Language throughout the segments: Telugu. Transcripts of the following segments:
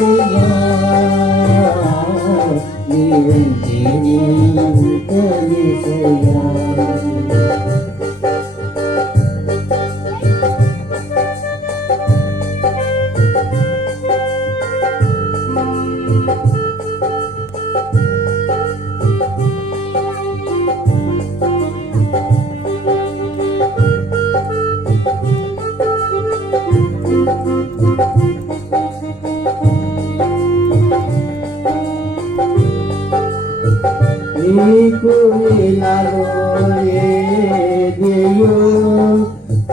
యేసయ్యా నీవంటే నీవంత యేసయ్యా నీకు ఇలాలో ఏదియో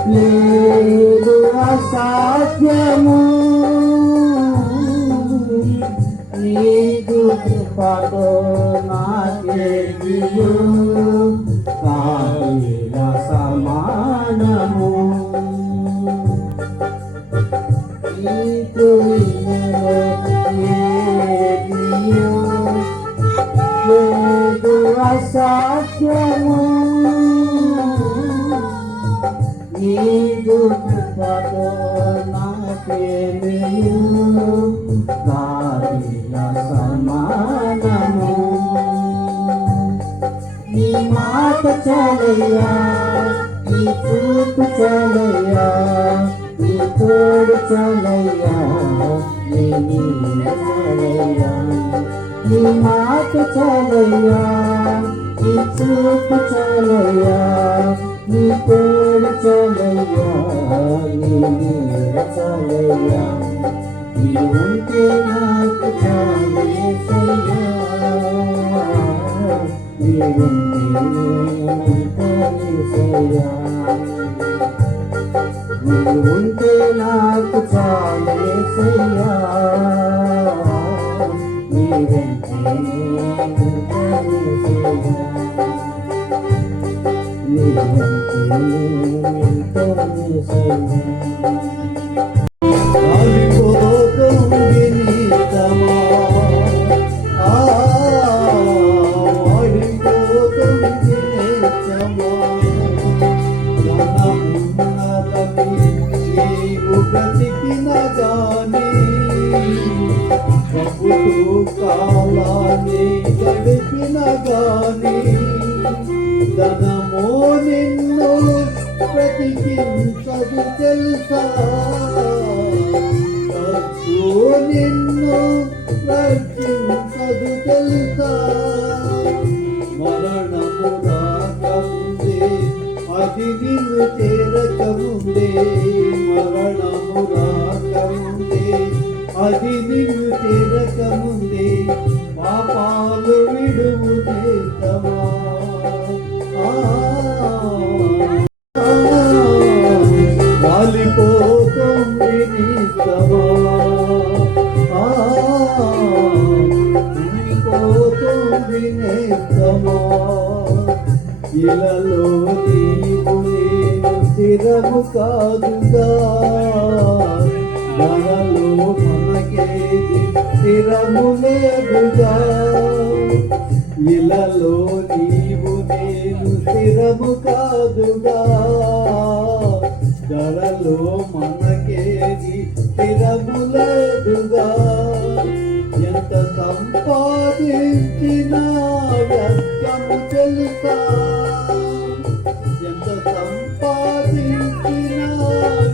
లేదు అసాధ్యము నీకు కృపతో నాకేదియో కావిల సమానము నీకు ఇలాలో ఏదియో అసాధ్యము నీదు కృపతో నాకేమియు కావిల సమానము నీ మాట చాలయ్యా నీ చూపు చాలయ్యా నీ తోడు చాలయ్యా నీ నీడ చాలయ్యా నీ మాట చాలయ్యా నీ చూపు చాలయ్యా నీ తోడు చాలయ్యా నీ నీడ చాలయ్యా నీ ఉంటే నాకు చాలు యేసయ్యా నీ ఉంటే యేసయ్యా నీ ఉంటే నాకు చాలు యేసయ్యా కాలాన్ని గడిపిన గాని ధనమో నిన్ను బ్రతికించదు తెలుసా ఖర్చు నిన్ను రక్షించదు తెలుసా మరణము రాకముందే అది నిన్ను చేరకముందే మరణము రాకముందే అది నిన్ను చేరకముందే పాపాలు విడుము చేద్దామా వాలిపోతుంది నిస్తమా పోతుంది నేస్తమా ఇలలో నీవు నేను స్థిరము కాదుగా ధరలో మనకేది స్థిరము లేదుగా ఇలలో నీవు నేను స్థిరము కాదుగా ధరలో మనకేది స్థిరము లేదుగా ఎంత సంపాదించినా వ్యర్థము తెలుసా ఎంత సంపాదించినా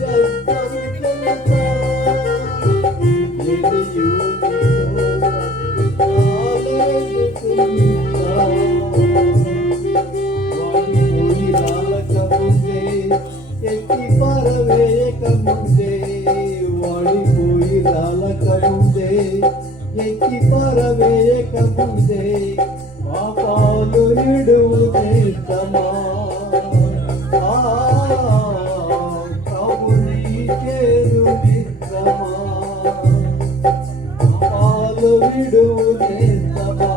వ్యర్థము తెలుసా ఎక్కి పరవేయకముందే వాడిపోయి రాలకముందే ఎక్కి పరవేయకముందే పాపాలు విడువు చేస్తమా కవుని చేరు నిద్రమా పాపాలు విడువు చేస్తమా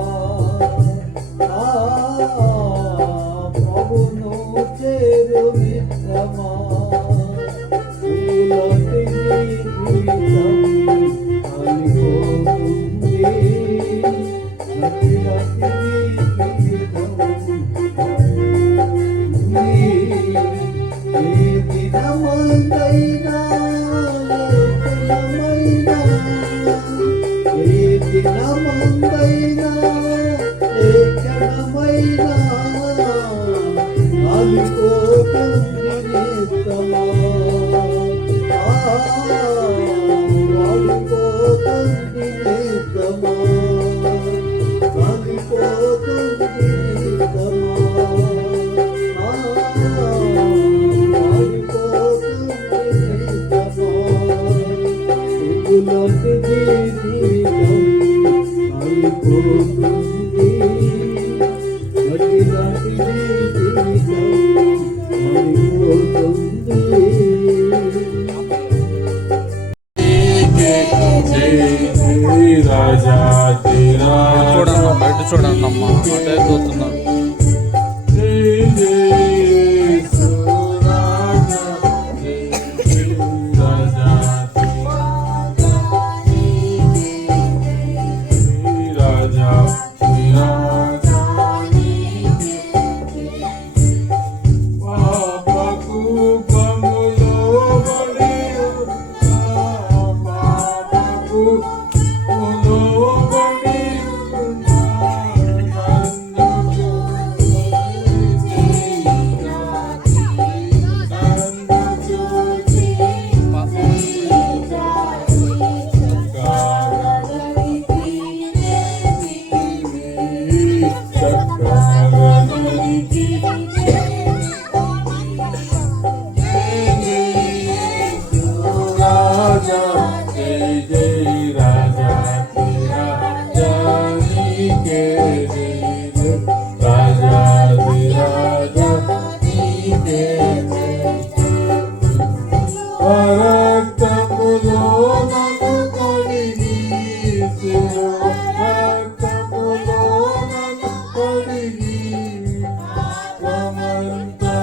ప్రభును చేరు మిత్రమా చూడండి అమ్మా, అదే చూస్తున్నారు. జై యేసు రాజా, జై రాజా, రాజా, రాజా, పాపకు పములో బడియు, పాపకు పములో బడియు, నన్ను చూచి, నన్ను చూచి, రాజా, జై జై రాజా, రాజా నీకే జై, రాజా రాజా నీకే రక్తములో నన్ను కడిగి, రక్తములో నన్ను కడిగి, పాపమంతా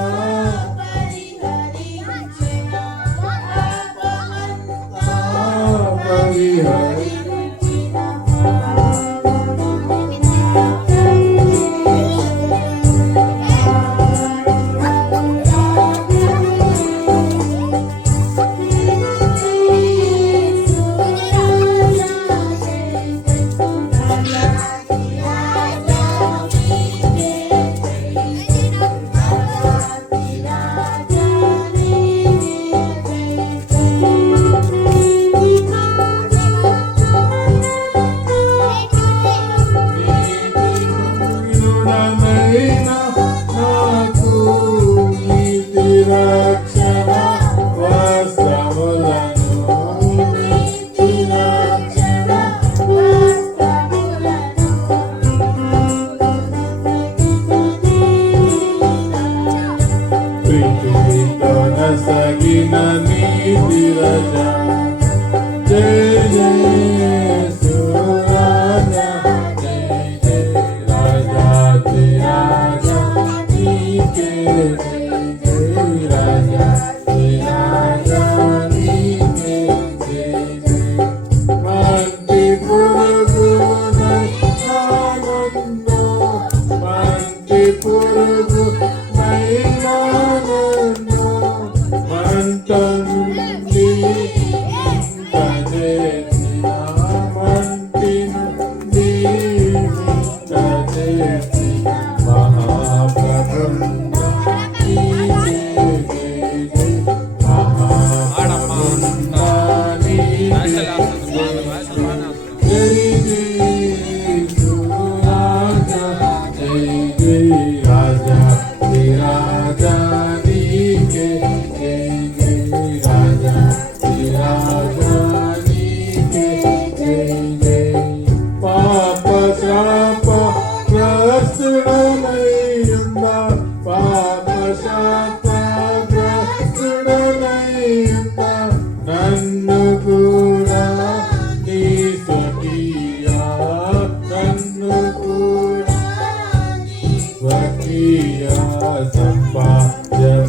పరిహరి నీతియుడనైనా నాకు నీతి రక్షణ వస్త్రములను, నీతి రక్షణ ప్రీతితో నసగిన నీతి రజా, జై జై యేసు రాజా, జై జై రాజా, జై రాజా నీకే జై, జై రాజా, జై రాజా నీకే జై, జై మంటి పురుగునై నానన్ను, మంటి పురుగునై నానన్ను, మంట నుండి ఇంకజేసిన, మంటి నుండి ఇంకజేసిన మహాప్రభుండ నీకే జై, జై మహాప్రభుండ నీకే జై, యేసు రాజా, జై జై రాజా, జై రాజా నీకే జై, జై రాజా, జై రాజా నీకే జై, జై పాప శాప గ్రస్తుడనైయున్న, పాప శాప గ్రస్తుడనైయున్న నన్ను కూడా నీ స్వకీయ, నన్ను కూడా స్వకీయ సంపాద్యముగా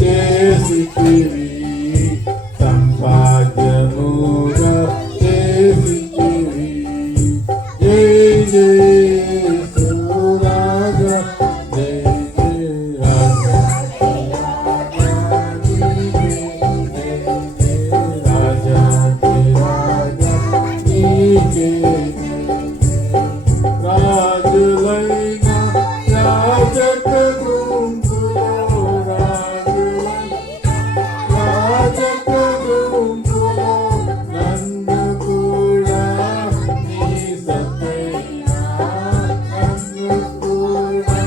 చేసితివి, సంపాద్యముగా చేసితివి, జై జై యేసు రాజా, జై జై రాజా, రాజా, జై రాజా నీకే రాజులైన రాజక గుంపులో, రాజక గుంపులో నన్ను కూడా నీ సత్తైన, నన్ను కూడా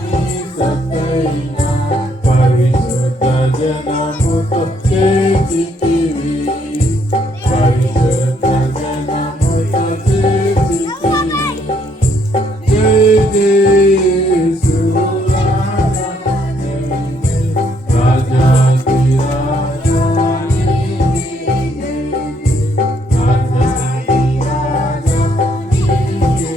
నీ సత్తైన పరిశుద్ధ జనముతో చేర్చితివి, పరిశుద్ధ జనముతో చేర్చితివి, జై జై యేసు రాజా, జై జై రాజా, జై రాజా నీకే జై, రాజా, జై రాజా నీకే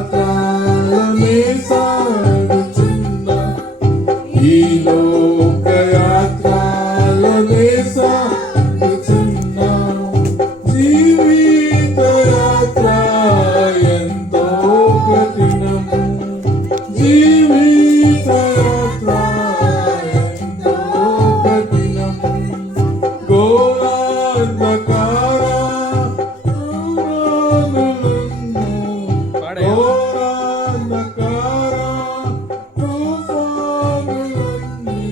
లోకయాత్రలోనే సాగుచున్నా ఈ లోకయాత్రలోనే సాగుచున్నా జీవిత యాత్ర ఎంతో కఠినము జీవిత యాత్ర ఎంతో కఠినము ఘోరాంధకార పాడే. ఘోరాంధకార తుఫానులన్నీ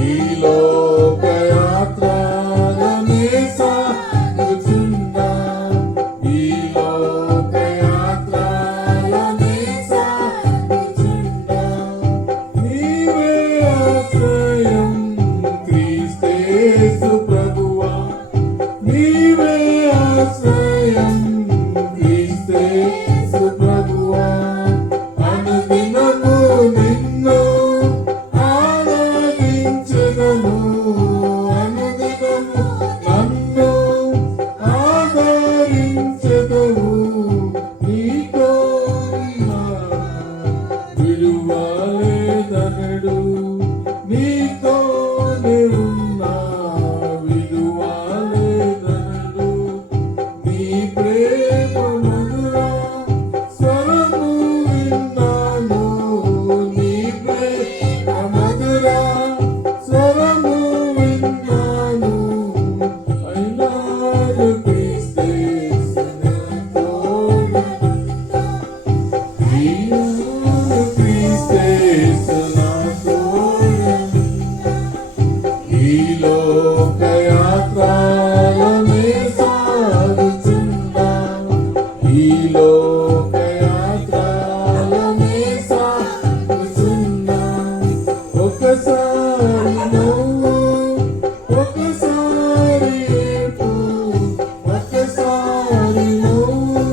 ఈ లోకయాత్రలోనే సాగుచున్నా ఈ లోకయాత్రలోనే సాగుచున్నా నీవే ఆశ్రయం క్రీస్తేసు ప్రభువా నీవే ఆశ్రయం క్రీస్తేసు ప్రభువా అనుదినము నిన్ను ఆరాధించెదను అనుదినము నన్ను ఆదరించెదవు నీతో నా విడువలేదనడు నీతోనే ఉన్నా విడువలేదనడు నీ ప్రేమ మధుర స్వరము విన్నాను నీ ప్రేమ మధుర స్వరము విన్నాను అయినాడు క్రీస్తేసు నా తోడు అయినాడు క్రీస్తేసు నా తోడు ఈ లోకయాత్రలోనే సాగుచున్నా ఈ లోకయాత్రలోనే సాగుచున్నా ఒకసారి నవ్వు ఒకసారి ఏడ్పు ఒకసారి నవ్వు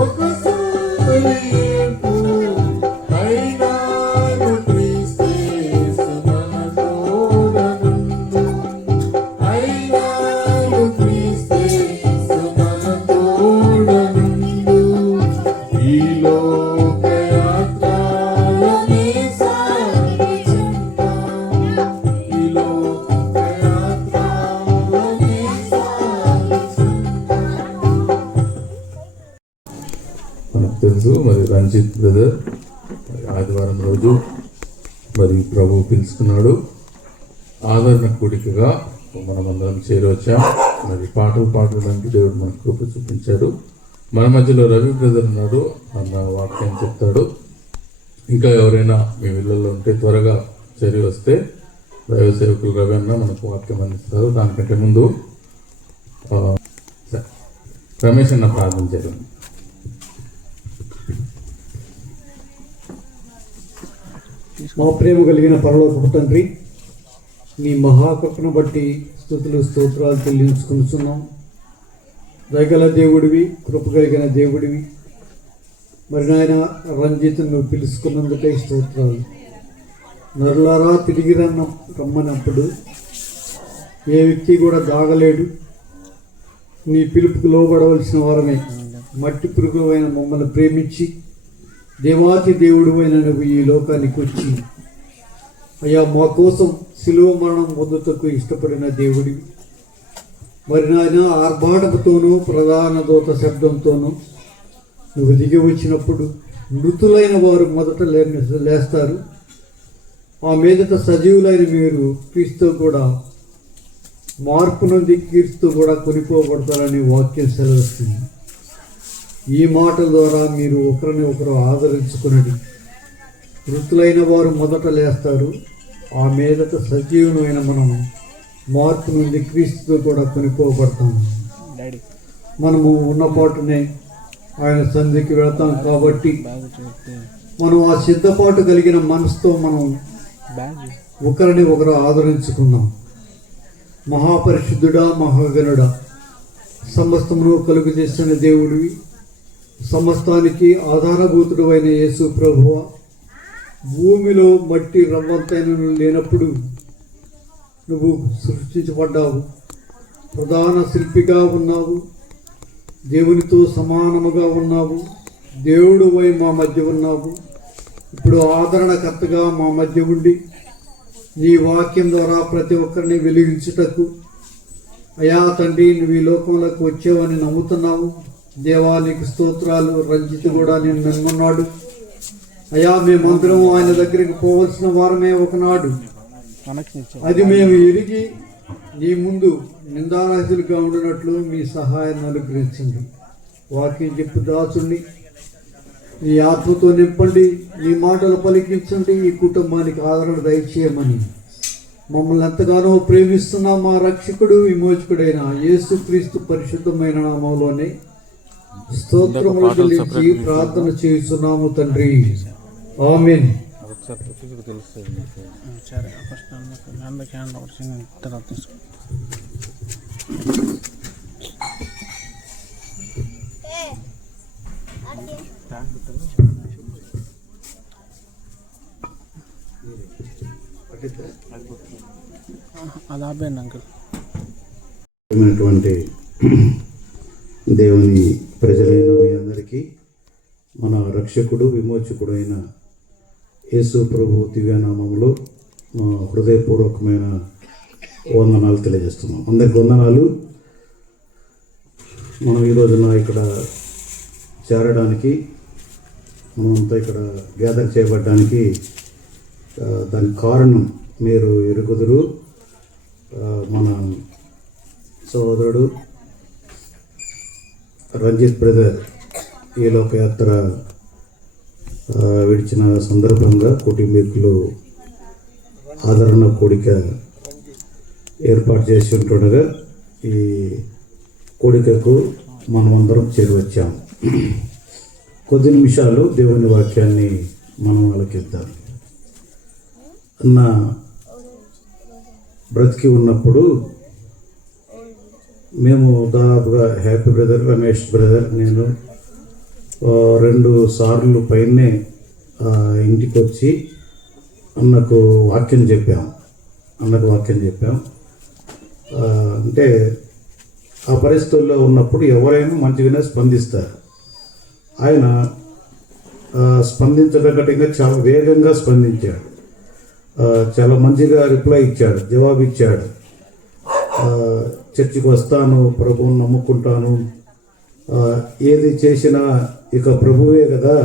ఒకసారి ఏడ్పు అయినాడు క్రీస్తేసు మన తోడనుండు అయినాడు క్రీస్తేసు మన తోడనుండు ఈ లోకయాత్రలోనే సాగుచున్నా ఈ లోకయాత్రలోనే సాగుచున్నా మనకు తెలుసు మరి రంజిత్ బ్రదర్ మరి ఆదివారం రోజు మరి ప్రభు పిలుచుకున్నాడు ఆదరణ కూడికగా మనమందరం చేరవచ్చాం మరి పాటలు పాడడానికి దేవుడు మనకు కృప చూపించాడు మన మధ్యలో రవి బ్రదర్ ఉన్నాడు అన్న వాక్యం చెప్తాడు ఇంకా ఎవరైనా మీ ఇళ్ళల్లో ఉంటే త్వరగా చేరి వస్తే దైవ సేవకులు రవి అన్న మనకు వాక్యం అందిస్తారు దానికంటే ముందు రమేష్ అన్న ప్రార్థన చేద్దాం మా ప్రేమ కలిగిన పరలోకపు తండ్రి నీ మహాకృపను బట్టి స్తుతులు స్తోత్రాలు చెల్లించుకుంటున్నాం దయగల దేవుడివి కృప కలిగిన దేవుడివి మరి నాయన రంజిత్ నువ్వు పిలుచుకున్నందుకే స్తోత్రాలు నరులారా తిరిగి రమ్మన్నప్పుడు ఏ వ్యక్తి కూడా దాగలేడు నీ పిలుపుకు లోబడవలసిన వారమే మట్టి పురుగులైన మమ్మల్ని ప్రేమించి దేవాతి దేవుడు అయిన నువ్వు ఈ లోకానికి వచ్చి అయ్యా మా కోసం శిలువ మరణం పొందుటకు ఇష్టపడిన దేవుడివి మరి నాయన ఆర్భాటపుతోనూ ప్రధాన దూత శబ్దంతోనూ నువ్వు దిగి వచ్చినప్పుడు మృతులైన వారు మొదట లేస్తారు ఆ మీదట సజీవులైన మీరు క్రీస్తు కూడా మార్పు నుండి క్రీస్తు కూడా కొనిపోబడతారని వాక్యం సెలవిస్తుంది ఈ మాటల ద్వారా మీరు ఒకరిని ఒకరు ఆదరించుకున్నది మృతులైన వారు మొదట లేస్తారు ఆ మీదట సజీవులైన మనం మార్పు నుండి క్రీస్తుతో కూడా కొనిపోబడతాము మనము ఉన్నపాటునే ఆయన సన్నిధికి వెళ్తాం కాబట్టి మనం ఆ సిద్ధపాటు కలిగిన మనసుతో మనం ఒకరిని ఒకరు ఆదరించుకుందాం. మహాపరిశుద్ధుడా, మహాగణుడా, సమస్తమును కలుగు చేసిన దేవుడివి, సమస్తానికి ఆధారభూతుడు అయిన యేసు ప్రభువా, భూమిలో మట్టి రవ్వంతైన లేనప్పుడు నువ్వు సృష్టించబడ్డావు. ప్రధాన శిల్పిగా ఉన్నావు, దేవునితో సమానముగా ఉన్నావు, దేవుడు వై మా మధ్య ఉన్నావు. ఇప్పుడు ఆదరణకర్తగా మా మధ్య ఉండి నీ వాక్యం ద్వారా ప్రతి ఒక్కరిని వెలిగించుటకు అయా తండ్రి, నువ్వు ఈ లోకంలోకి వచ్చావని నమ్ముతున్నావు. దేవానికి స్తోత్రాలు. రంజిత్ కూడా నేను నమ్మున్నాడు. అయా, మేమందరం ఆయన దగ్గరికి పోవలసిన వారమే ఒకనాడు. అది మేము ఎరిగి నీ ముందు నిందారహితులుగా ఉండినట్లు మీ సహాయాన్ని అనుగ్రహించండి. వాక్యం చెప్పు దాచుండి నీ ఆత్మతో నింపండి, నీ మాటలు పలికించండి. ఈ కుటుంబానికి ఆదరణ దయచేయమని మమ్మల్ని ఎంతగానో ప్రేమిస్తున్న మా రక్షకుడు విమోచకుడైన యేసుక్రీస్తు పరిశుద్ధమైన నామంలోనే స్తోత్రములు చెల్లించి ప్రార్థన చేస్తున్నాము తండ్రి. ఆమేన్. అటువంటి దేవుని ప్రజలైన మీ అందరికీ మన రక్షకుడు విమోచకుడు అయిన యేసు ప్రభు దివ్యనామములో హృదయపూర్వకమైన వందనాలు తెలియజేస్తున్నాం. అందరికి వందనాలు. మనం ఈ రోజున ఇక్కడ చేరడానికి, మనమంతా ఇక్కడ గ్యాదర్ చేయబడడానికి దానికి కారణం మీరు ఎరుగుదురు. మన సోదరుడు రంజిత్ బ్రదర్ ఈ లోకయాత్ర విడిచిన సందర్భంగా కుటుంబీకులు ఆదరణ కూడిక ఏర్పాటు చేసి ఉంటుండగా ఈ కూడికకు మనమందరం చేరువచ్చాం. కొద్ది నిమిషాలు దేవుని వాక్యాన్ని మనం ఆలకిద్దాం. అన్న బ్రతికి ఉన్నప్పుడు మేము దాదాపుగా హ్యాపీ బ్రదర్, రమేష్ బ్రదర్, నేను 2 సార్లు పైనే ఇంటికి వచ్చి అన్నకు వాక్యం చెప్పాం. అంటే ఆ పరిస్థితుల్లో ఉన్నప్పుడు ఎవరైనా మంచిగానే స్పందిస్తారు. ఆయన స్పందించడం కంటే ఇంకా చాలా వేగంగా స్పందించాడు. చాలా మంచిగా రిప్లై ఇచ్చాడు, జవాబు ఇచ్చాడు. చర్చికి వస్తాను, ప్రభువుని నమ్ముకుంటాను, ఏది చేసినా ఇక ప్రభువే కదా,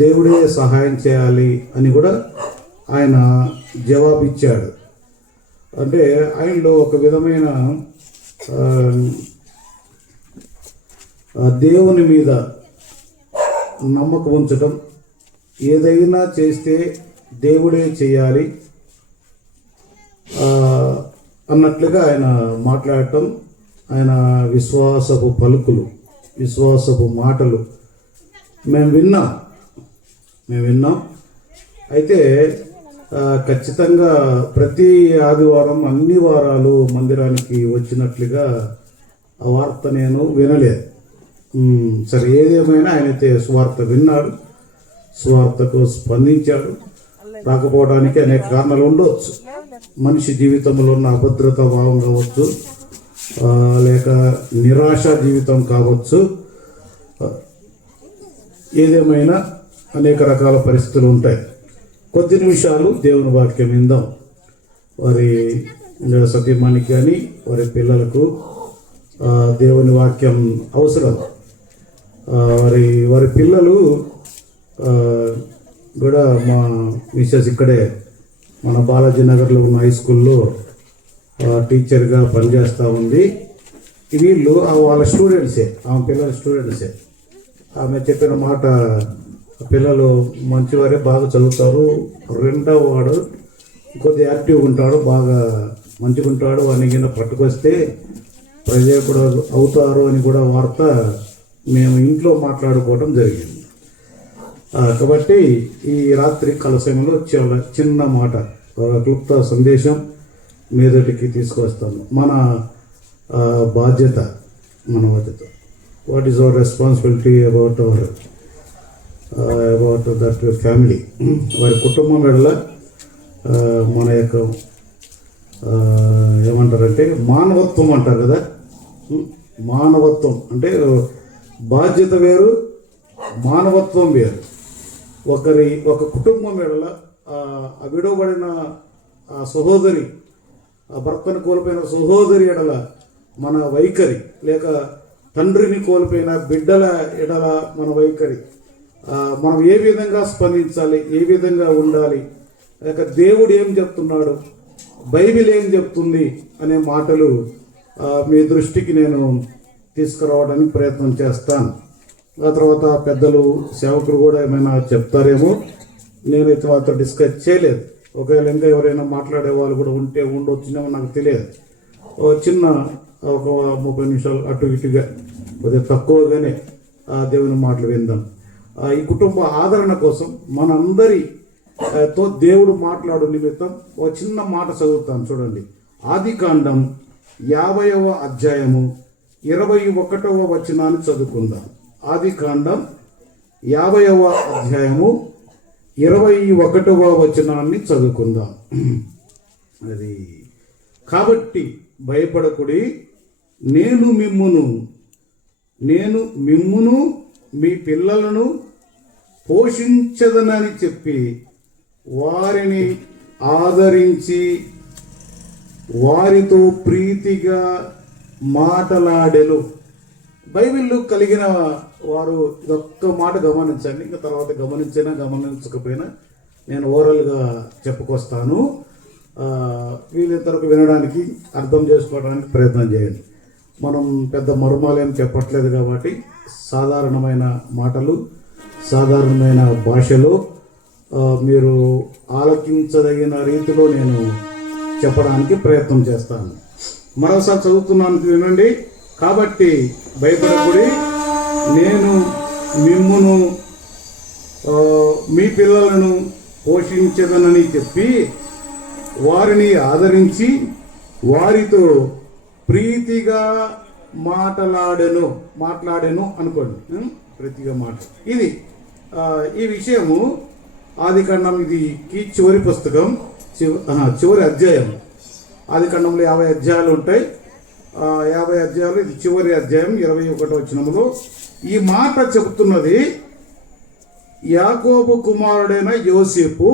దేవుడే సహాయం చేయాలి అని కూడా ఆయన జవాబు ఇచ్చాడు. అంటే ఆయనలో ఒక విధమైన దేవుని మీద నమ్మకం ఉంచడం, ఏదైనా చేస్తే దేవుడే చేయాలి అన్నట్లుగా ఆయన మాట్లాడటం, ఆయన విశ్వాసపు పలుకులు, విశ్వాసపు మాటలు మేము విన్నాం. అయితే ఖచ్చితంగా ప్రతి ఆదివారం అన్ని వారాలు మందిరానికి వచ్చినట్లుగా ఆ వార్త నేను వినలేదు. సరే, ఏదేమైనా ఆయనైతే సువార్త విన్నాడు, సువార్తకు స్పందించాడు. రాకపోవడానికి అనేక కారణాలు ఉండవచ్చు. మనిషి జీవితంలో ఉన్న అభద్రత భావం కావచ్చు, లేక నిరాశ జీవితం కావచ్చు. ఏదేమైనా అనేక రకాల పరిస్థితులు ఉంటాయి. కొద్ది నిమిషాలు దేవుని వాక్యం విందాం. వారి సతీమణికి కానీ వారి పిల్లలకు దేవుని వాక్యం అవసరం. వారి పిల్లలు కూడా మా మిసెస్ ఇక్కడే మన బాలాజీ నగర్లో ఉన్న హై స్కూల్లో టీచర్గా పనిచేస్తూ ఉంది. వీళ్ళు వాళ్ళ స్టూడెంట్సే, ఆమె పిల్లల స్టూడెంట్సే. ఆమె చెప్పిన మాట, పిల్లలు మంచివారే, బాగా చదువుతారు. 2వ వాడు కొద్దిగా యాక్టివ్గా ఉంటాడు, బాగా మంచిగా ఉంటాడు. వాడిని పట్టుకొస్తే ప్రజలు అవుతారు అని కూడా వార్త మేము ఇంట్లో మాట్లాడుకోవడం జరిగింది. కాబట్టి ఈ రాత్రి కలశంలో చాలా చిన్న మాట, క్లుప్త సందేశం మీదటికి తీసుకొస్తాను. మన బాధ్యత what is our responsibility about that family. వారి కుటుంబం ఎడల మన యొక్క ఏమంటారంటే మానవత్వం అంటారు కదా. మానవత్వం అంటే బాధ్యత వేరు, మానవత్వం వేరు. ఒక కుటుంబం ఎడల ఆ విడవబడిన ఆ సహోదరి, ఆ భర్తను కోల్పోయిన సహోదరి ఎడల మన వైఖరి, లేక తండ్రిని కోల్పోయిన బిడ్డల ఎడల మన వైఖరి, మనం ఏ విధంగా స్పందించాలి, ఏ విధంగా ఉండాలి, లేక దేవుడు ఏం చెప్తున్నాడు, బైబిల్ ఏం చెప్తుంది అనే మాటలు మీ దృష్టికి నేను తీసుకురావడానికి ప్రయత్నం చేస్తాను. ఆ తర్వాత పెద్దలు, సేవకులు కూడా ఏమైనా చెప్తారేమో. నేనైతే వాళ్ళతో డిస్కస్ చేయలేదు. ఒకవేళ ఇంకా ఎవరైనా మాట్లాడే వాళ్ళు కూడా ఉండొచ్చునేమో నాకు తెలియదు. చిన్న ఒక 30 నిమిషాలు అటు ఇటుగా కొద్దిగా తక్కువగానే దేవుని మాటలు విందాం. ఈ కుటుంబ ఆదరణ కోసం మనందరితో దేవుడు మాట్లాడు నిమిత్తం ఒక చిన్న మాట చదువుతాను. చూడండి, ఆదికాండం 50వ అధ్యాయము 21వ వచనాన్ని చదువుకుందాం. ఆదికాండం 50వ అధ్యాయము 21వ వచనాన్ని చదువుకుందాం. అది, కాబట్టి భయపడకుడి, నేను మిమ్మును మీ పిల్లలను పోషించదనని చెప్పి వారిని ఆదరించి వారితో ప్రీతిగా మాటలాడెను. బైబిల్ కలిగిన వారు ఇదొక్క మాట గమనించండి. ఇంకా తర్వాత గమనించకపోయినా నేను ఓరల్గా చెప్పుకొస్తాను. వీళ్ళిద్దరికి వినడానికి, అర్థం చేసుకోవడానికి ప్రయత్నం చేయండి. మనం పెద్ద మర్మాలేం చెప్పట్లేదు కాబట్టి సాధారణమైన మాటలు, సాధారణమైన భాషలో మీరు ఆలకించదగిన రీతిలో నేను చెప్పడానికి ప్రయత్నం చేస్తాను. మరోసారి చదువుతున్నాను, వినండి. కాబట్టి భయపడకుడి, నేను మిమ్మును మీ పిల్లలను పోషించదనని చెప్పి వారిని ఆదరించి వారితో ప్రీతిగా మాట్లాడెను అనుకోండి. ప్రీతిగా ఇది ఈ విషయము ఆదికాండం, ఇది చివరి పుస్తకం, చివరి అధ్యాయం. ఆదికాండంలో 50 అధ్యాయాలు ఉంటాయి. 50 అధ్యాయాలు, ఇది చివరి అధ్యాయం 21వ వచనంలో ఈ మాట చెబుతున్నది. యాకోబు కుమారుడైన యోసేపు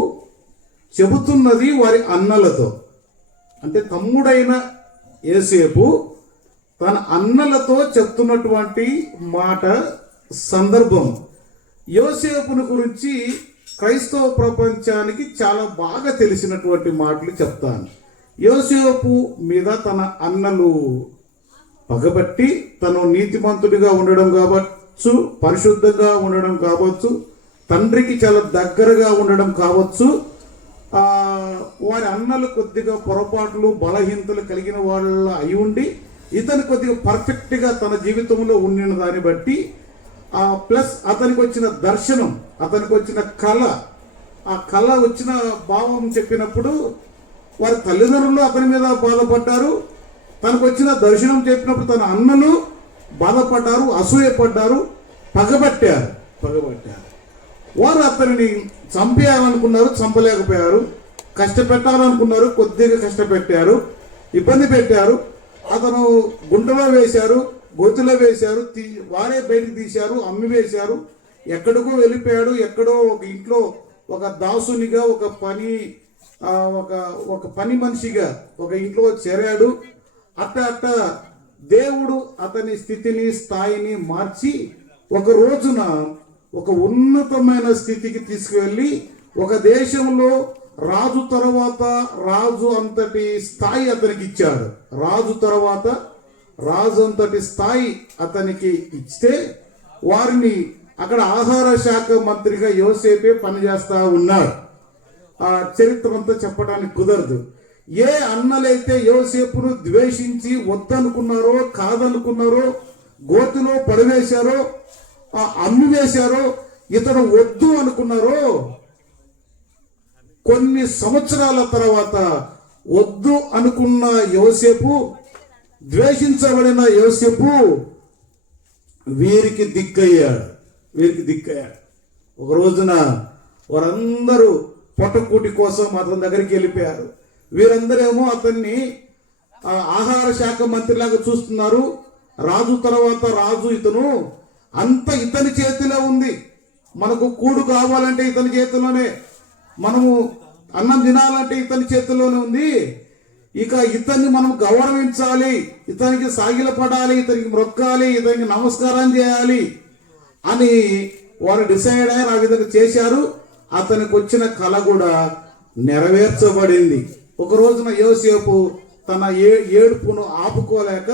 చెబుతున్నది వారి అన్నలతో, అంటే తమ్ముడైన యోసేపు తన అన్నలతో చెప్తున్నటువంటి మాట, సందర్భం. యోసేపును గురించి క్రైస్తవ ప్రపంచానికి చాలా బాగా తెలిసినటువంటి మాటలు చెప్తాను. యోసేపు మీద తన అన్నలు పగబట్టి తను నీతిమంతుడిగా ఉండడం కావచ్చు, పరిశుద్ధంగా ఉండడం కావచ్చు, తండ్రికి చాలా దగ్గరగా ఉండడం కావచ్చు, వారి అన్నలు కొద్దిగా పొరపాట్లు, బలహీనతలు కలిగిన వాళ్ళ అయి ఉండి ఇతను కొద్దిగా పర్ఫెక్ట్గా తన జీవితంలో ఉండిన దాన్ని బట్టి, ప్లస్ అతనికి వచ్చిన దర్శనం, అతనికి వచ్చిన కళ, ఆ కళ వచ్చిన భావం చెప్పినప్పుడు వారి తల్లిదండ్రులు అతని మీద బాధపడ్డారు. తనకు వచ్చిన దర్శనం చెప్పినప్పుడు తన అన్నలు బాధపడ్డారు, అసూయపడ్డారు, పగబట్టారు. వారు అతనిని చంపేయాలనుకున్నారు, చంపలేకపోయారు. కష్టపెట్టాలనుకున్నారు, కొద్దిగా కష్టపెట్టారు, ఇబ్బంది పెట్టారు. అతను గుంటలో వేశారు, గోతులో వేశారు, వారే బయటికి తీశారు, అమ్మి వేశారు. ఎక్కడికో వెళ్ళిపోయాడు. ఎక్కడో ఒక ఇంట్లో ఒక దాసునిగా, ఒక పని మనిషిగా ఒక ఇంట్లో చేరాడు. అట్ట దేవుడు అతని స్థితిని, స్థాయిని మార్చి ఒక రోజున ఒక ఉన్నతమైన స్థితికి తీసుకువెళ్ళి ఒక దేశంలో రాజు తర్వాత రాజు అంతటి స్థాయి అతనికి ఇచ్చాడు. రాజు అంతటి స్థాయి అతనికి ఇస్తే వారిని అక్కడ ఆహార శాఖ మంత్రిగా యోసేపే పనిచేస్తా ఉన్నాడు. ఆ చరిత్ర అంతా చెప్పడానికి కుదరదు. ఏ అన్నలైతే యోసేపును ద్వేషించి వద్దనుకున్నారో, కాదనుకున్నారో, గోతిలో పడివేశారో, అమ్మి వేశారో, ఇతను వద్దు అనుకున్నారో, కొన్ని సంవత్సరాల తర్వాత వద్దు అనుకున్న యోసేపు, ద్వేషించబడిన యోసేపు వీరికి దిక్కయ్యాడు. ఒక రోజున వారందరూ పొట్టకూటి కోసం అతని దగ్గరికి వెళ్ళిపోయారు. వీరందరేమో అతన్ని ఆహార శాఖ మంత్రిలాగా చూస్తున్నారు. రాజు తర్వాత రాజు ఇతను, అంత ఇతని చేతిలో ఉంది. మనకు కూడు కావాలంటే ఇతని చేతిలోనే, మనము అన్నం తినాలంటే ఇతని చేతిలోనే ఉంది. ఇక ఇతన్ని మనం గౌరవించాలి, ఇతనికి సాగిలపడాలి, ఇతనికి మొక్కాలి, ఇతనికి నమస్కారం చేయాలి అని వారు డిసైడ్ అయ్యారు. ఆ విధంగా చేశారు. అతనికి వచ్చిన కళ కూడా నెరవేర్చబడింది. ఒక రోజున యోసేపు తన ఏడుపును ఆపుకోలేక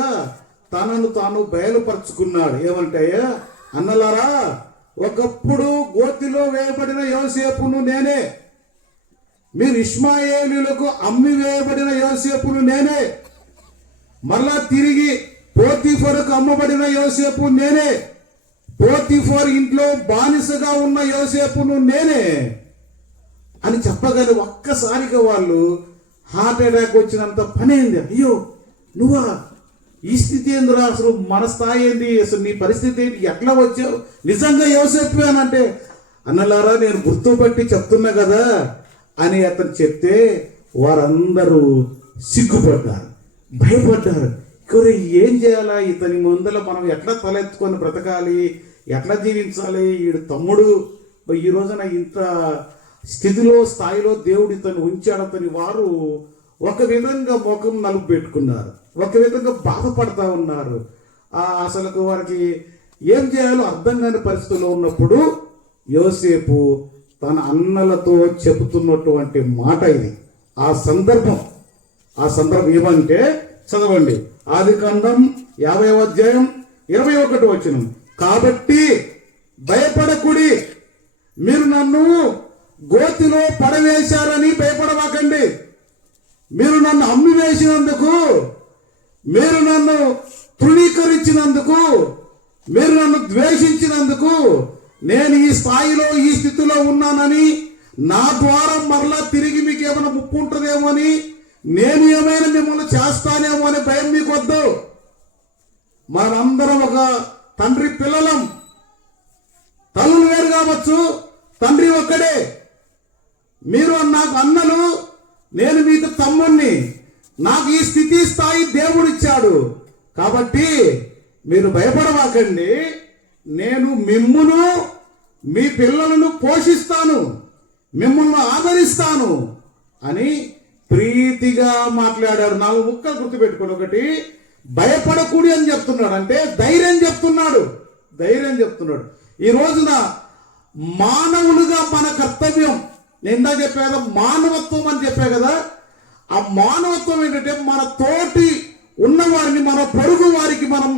తనను తాను బయలుపరుచుకున్నాడు. ఏమంటే, అన్నలారా, ఒకప్పుడు గోతిలో వేయబడిన యోసేపును నేనే, మీరు ఇష్మాయేలీయులకు అమ్మి వేయబడిన యోసేపును నేనే, మరలా తిరిగి పోతీఫరుకు అమ్మబడిన యోసేపు నేనే, పోతీఫర్ ఇంట్లో బానిసగా ఉన్న యోసేపును నేనే అని చెప్పగానే ఒక్కసారిగా వాళ్ళు హార్ట్ అటాక్ వచ్చినంత పని అయింది. అయ్యో, నువ్వా? ఈ స్థితి ఏందిరా? అసలు మన స్థాయి ఏంది? అసలు నీ పరిస్థితి ఏంటి? ఎట్లా వచ్చావు? నిజంగా యోసేపు అని అంటే, అన్నలారా, నేను గుర్తుపట్టి చెప్తున్నా కదా అని అతను చెప్తే వారందరూ సిగ్గుపడ్డారు, భయపడ్డారు. ఏం చేయాలా? ఇతని ముందర మనం ఎట్లా తలెత్తుకొని బ్రతకాలి, ఎట్లా జీవించాలి? ఈడు తమ్ముడు ఈ రోజున ఇంత స్థితిలో స్థాయిలో దేవుడు ఇతను ఉంచాడు. అతని వారు ఒక విధంగా ముఖం నలుపు పెట్టుకున్నారు, ఒక విధంగా బాధపడతా ఉన్నారు. అసలు వారికి ఏం చేయాలో అర్థం కాని పరిస్థితుల్లో ఉన్నప్పుడు యోసేపు తన అన్నలతో చెబుతున్నటువంటి మాట ఇది. ఆ సందర్భం ఏమంటే, చదవండి, ఆదికాండం 50వ అధ్యాయం 21వ వచనం. కాబట్టి భయపడకుడి, మీరు నన్ను గోతిలో పడవేశారని భయపడవాకండి. మీరు నన్ను అమ్మి వేసినందుకు, మీరు నన్ను తృణీకరించినందుకు, మీరు నన్ను ద్వేషించినందుకు, నేను ఈ స్థాయిలో ఈ స్థితిలో ఉన్నానని, నా ద్వారా మరలా తిరిగి మీకు ఏమైనా ముప్పు ఉంటుందేమో అని, నేను ఏమైనా మిమ్మల్ని చేస్తానేమో అనే భయం మీకు వద్దు. మనందరం ఒక తండ్రి పిల్లలం. తల్లులు వేరు కావచ్చు, తండ్రి ఒక్కడే. మీరు నాకు అన్నలు, నేను మీకు తమ్ముణ్ణి. నాకు ఈ స్థితి స్థాయి దేవుడిచ్చాడు. కాబట్టి మీరు భయపడవాకండి. నేను మిమ్మును మీ పిల్లలను పోషిస్తాను, మిమ్మల్ని ఆదరిస్తాను అని ప్రీతిగా మాట్లాడాడు. 4 ముక్కలు గుర్తుపెట్టుకోండి. ఒకటి, భయపడకూడి అని చెప్తున్నాడు, అంటే ధైర్యం చెప్తున్నాడు. ఈ రోజున మానవులుగా మన కర్తవ్యం, నేను ఇందా చెప్పా కదా, మానవత్వం అని చెప్పా కదా. ఆ మానవత్వం ఏంటంటే, మన తోటి ఉన్నవారిని, మన పొరుగు వారికి మనం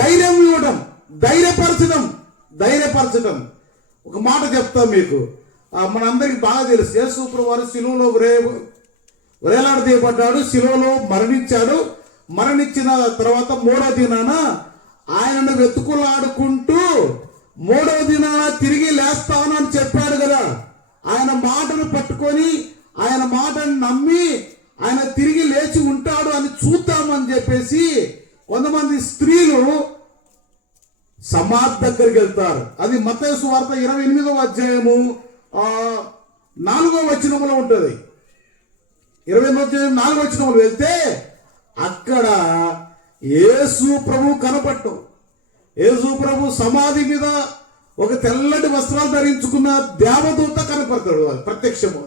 ధైర్యం ఇవ్వడం, ధైర్యపరచడం. ఒక మాట చెప్తాం మీకు, మనందరికి బాగా తెలుసు. యేసు ప్రభువు శిలువలో వేలాడదీయబడ్డాడు, శిలువలో మరణించాడు. మరణించిన తర్వాత 3వ దినాన ఆయనను వెతుకులాడుకుంటూ 3వ దినాన తిరిగి లేస్తాను అని చెప్పాడు కదా. ఆయన మాటను పట్టుకొని, ఆయన మాటను నమ్మి, ఆయన తిరిగి లేచి ఉంటాడు అని చూద్దామని చెప్పేసి కొంతమంది స్త్రీలు సమాధి దగ్గరికి వెళ్తారు. అది మత్తయి సువార్త 28వ అధ్యాయము 4వ వచనంలో ఉంటుంది. 28వ అధ్యాయం 4వ వచనంలో వెళ్తే అక్కడ యేసు ప్రభు కనపడటం. యేసు ప్రభు సమాధి మీద ఒక తెల్లటి వస్త్రాలు ధరించుకున్న దేవదూత కనపడతాడు. ప్రత్యక్షము.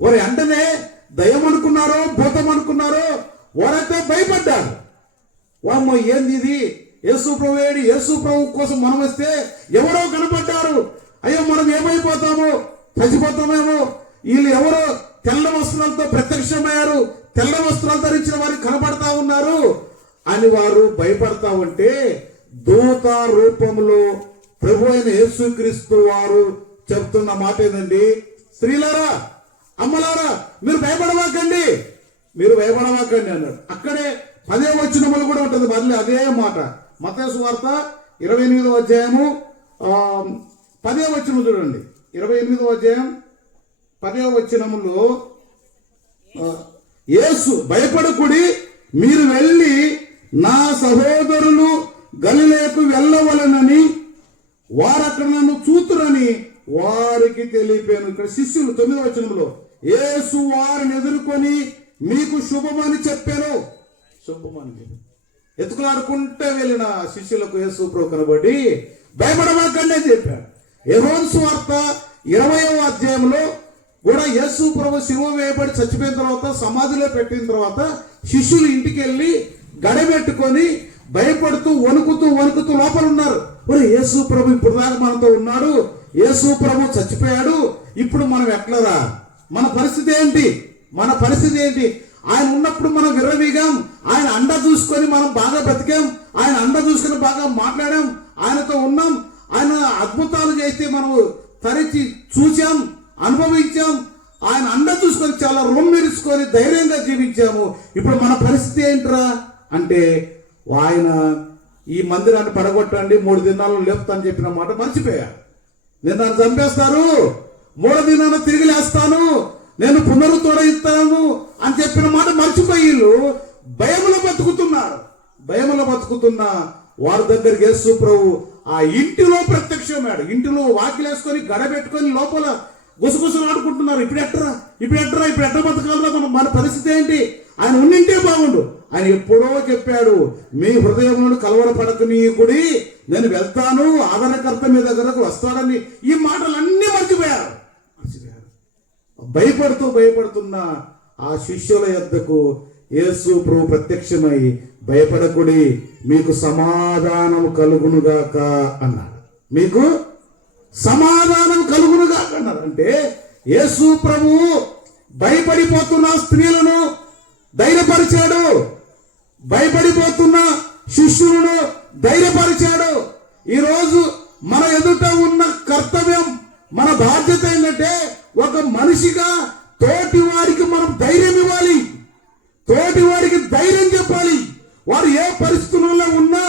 వారు వెంటనే దయ్యం అనుకున్నారో, భూతం అనుకున్నారో, వారైతే భయపడ్డారు. వామ్మో, ఏంది ఇది? యేసు ప్రభు ఏడి? యేసు ప్రభు కోసం మనం వస్తే ఎవరో కనపడ్డారు. అయ్యో, మనం ఏమైపోతామో, చచ్చిపోతామేమో. వీళ్ళు ఎవరో తెల్ల వస్త్రాలతో ప్రత్యక్షమయ్యారు, తెల్ల వస్త్రాలు ధరించిన వారికి కనపడతా ఉన్నారు అని వారు భయపడతా ఉంటే, దూత రూపంలో ప్రభు అయిన యేసుక్రీస్తు వారు చెప్తున్న మాట ఏందండి? స్త్రీలారా, అమ్మలారా, మీరు భయపడవాకండి అన్నాడు. అక్కడే 10వ వచనములు కూడా ఉంటుంది. మళ్ళీ అదే మాట. మత్తయి సువార్త 28వ అధ్యాయము 10వ వచనం చూడండి. 28వ అధ్యాయం 10వ వచనములో, యేసు, భయపడకుడి, మీరు వెళ్ళి నా సహోదరులు గలిలయకు వెళ్ళవలెనని వారు అక్కడ నన్ను చూతురని వారికి తెలిపాను. ఇక్కడ శిష్యులు 9వ వచనంలో యేసు వారిని ఎదుర్కొని మీకు శుభమని చెప్పాను. శుభమని ఎత్తుకులాడుకుంటే వెళ్ళిన శిష్యులకు యేసు ప్రభు కనబడి భయపడమాకండి అని చెప్పాడు. యోహాను సువార్త 20వ అధ్యాయంలో కూడా యేసు ప్రభు శిలువ వేయబడి చచ్చిపోయిన తర్వాత సమాధిలో పెట్టిన తర్వాత శిష్యులు ఇంటికి వెళ్ళి గడబెట్టుకొని భయపడుతూ వణుకుతూ లోపల ఉన్నారు. ఒరే, యేసు ప్రభు ఇప్పుడు దాకా మనతో ఉన్నాడు, యేసు ప్రభు చచ్చిపోయాడు, ఇప్పుడు మనం ఎట్లరా, మన పరిస్థితి ఏంటి, మన పరిస్థితి ఏంటి? ఆయన ఉన్నప్పుడు మనం విర్రవీగాం, ఆయన అండ చూసుకొని మనం బాగా బ్రతికాం, ఆయన అండ చూసుకొని బాగా మాట్లాడాం, ఆయనతో ఉన్నాం, ఆయన అద్భుతాలు చేస్తే మనం తరిచి చూచాం, అనుభవించాం, ఆయన అండ చూసుకొని చాలా రొమ్మిరుచుకొని ధైర్యంగా జీవించాము. ఇప్పుడు మన పరిస్థితి ఏంట్రా అంటే ఆయన ఈ మందిరాన్ని పడగొట్టండి 3 దినాల్లో లేపుతాను చెప్పిన మాట మర్చిపోయారు. నేను దాన్ని చంపేస్తారు, 3వ దినాన తిరిగి లేస్తాను, నేను పునరుద్ధరిస్తాను అని చెప్పిన మాట మర్చిపోయి భయములో బతుకుతున్నారు. భయములో బతుకుతున్న వారి దగ్గరికి యేసు ప్రభు ఆ ఇంటిలో ప్రత్యక్షమాడు. ఇంటిలో వాకిలేసుకొని గడబెట్టుకొని లోపల గుసగుసలు ఆడుకుంటున్నారు. ఇప్పుడు ఎట్ట బతకాలరా, మన పరిస్థితి ఏంటి? ఆయన ఉన్నింటే బాగుండు. ఆయన ఎప్పుడో చెప్పాడు, మీ హృదయములను కలవరపడకనీయుకుడి, నేను వెళ్తాను, ఆదరణకర్త మీ దగ్గరకు వస్తాడని. ఈ మాటలన్నీ మర్చిపోయారు. భయపడుతున్న ఆ శిష్యుల యొద్దకు యేసు ప్రభు ప్రత్యక్షమై భయపడకుడి, మీకు సమాధానం కలుగునుగాక అన్నాడు. మీకు సమాధానం కలుగునుగాక అన్నారు. అంటే యేసు ప్రభు భయపడిపోతున్న స్త్రీలను ధైర్యపరిచాడు, భయపడిపోతున్న శిష్యులను ధైర్యపరిచాడు. ఈరోజు మన ఎదుట ఉన్న కర్తవ్యం, మన బాధ్యత ఏంటంటే ఒక మనిషిగా తోటి వారికి మనం ధైర్యం ఇవ్వాలి, తోటి వారికి ధైర్యం చెప్పాలి. వారు ఏ పరిస్థితుల్లో ఉన్నా,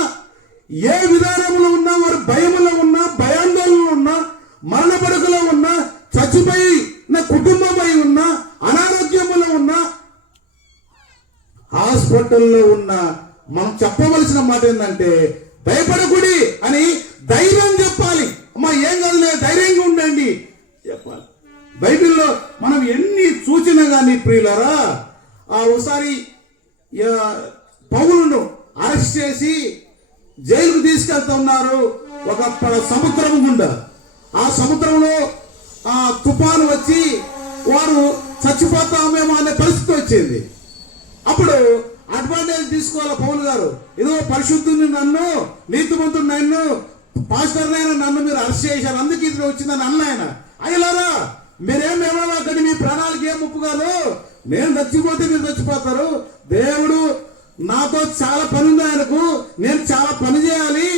ఏ విధానంలో ఉన్నా, వారు భయములో ఉన్నా, భయాందోళనలో ఉన్నా, మరణ పడకలో ఉన్నా, చచ్చిపోయిన కుటుంబమై ఉన్నా, అనారోగ్యములో ఉన్నా, హాస్పిటల్లో ఉన్న మనం చెప్పవలసిన మాట ఏంటంటే భయపడకుడి అని ధైర్యం చెప్పాలి. అమ్మా ఏం కాదులే, ధైర్యంగా ఉండండి చెప్పాలి. బైబిల్లో మనం ఎన్ని సూచన కానీ ప్రియులరా, ఒకసారి పౌలును అరెస్ట్ చేసి జైలుకు తీసుకెళ్తున్నారు ఒక సముద్రం గుండా. ఆ సముద్రంలో తుఫాను వచ్చి వారు చచ్చిపోతామేమో అనే పరిస్థితి వచ్చింది. అప్పుడు అడ్వాంటేజ్ తీసుకోవాలి పౌలు గారు. ఏదో పరిశుద్ధుని నన్ను, నీతిమంతుడు నన్ను, పాస్టర్నైనా నన్ను మీరు అరెస్ట్ చేశారు, అందుకే ఇది వచ్చిందని అన్న ఆయన. అయ్యలారా, మీరేం ఏమోకండి, మీ ప్రాణాలకి ఏం ముప్పు కాదు, నేను చచ్చిపోతే మీరు చచ్చిపోతారు, దేవుడు నాతో చాలా పని ఉంది ఆయనకు, నేను చాలా పని చేయాలి,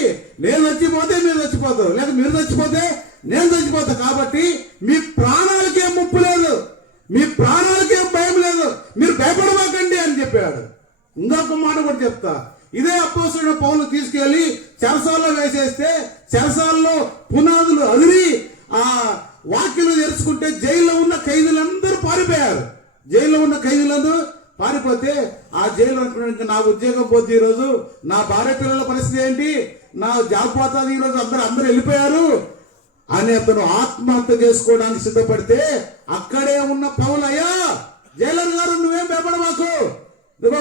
నేను చచ్చిపోతే మీరు చచ్చిపోతారు, లేక మీరు చచ్చిపోతే నేను చచ్చిపోతా, కాబట్టి మీ ప్రాణాలకేం ముప్పు లేదు, మీ ప్రాణాలకేం భయం లేదు, మీరు భయపడమాకండి అని చెప్పాడు. ఇంకొక మాట కూడా చెప్తా, ఇదే అపోస్తలుడైన పౌలు తీసుకెళ్లి చెరసాల్లో వేసేస్తే చెరసాల్లో పునాదులు అదిరి ఆ వాక్యలు తెరుచుకుంటే జైల్లో ఉన్న ఖైదీలందరూ పారిపోయారు. జైల్లో ఉన్న ఖైదీలందరూ పారిపోతే ఆ జైలు అనుకున్నాడు, నా ఉద్యోగం పోతే ఈరోజు, నా భార్య పిల్లల పరిస్థితి ఏంటి, నా జాబ్ పోతుంది ఈరోజు, అందరూ వెళ్ళిపోయారు అని అతను ఆత్మహత్య చేసుకోవడానికి సిద్ధపడితే అక్కడే ఉన్న పౌలు, అయ్యా జైలర్ గారు నువ్వేం భయపడమాకు,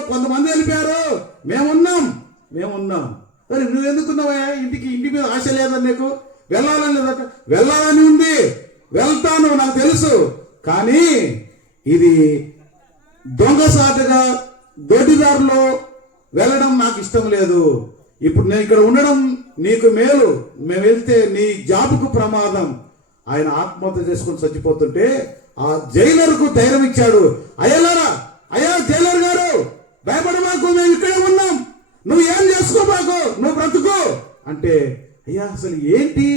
కొంతమంది వెళ్ళిపోయారు, మేమున్నాం. సరే నువ్వెందుకున్నావా ఇంటి మీద ఆశ లేదని, నీకు వెళ్ళాలని లేదట, వెళ్ళాలని ఉంది, వెళ్తాను నాకు తెలుసు, కానీ ఇది దొంగసాటుగా దొడ్డిదారిలో వెళ్ళడం నాకు ఇష్టం లేదు. ఇప్పుడు నేను ఇక్కడ ఉండడం నీకు మేలు, మేము వెళ్తే నీ జాబుకు ప్రమాదం. ఆయన ఆత్మహత్య చేసుకుని చచ్చిపోతుంటే ఆ జైలర్కు ధైర్యం ఇచ్చాడు. అయ్యా జైలర్ గారు భయపడమాకు, మేము ఇక్కడే ఉన్నాం, నువ్వు ఏం చేసుకోబాకు, నువ్వు బ్రతుకు అంటే, అయ్యా అసలు ఏంటి,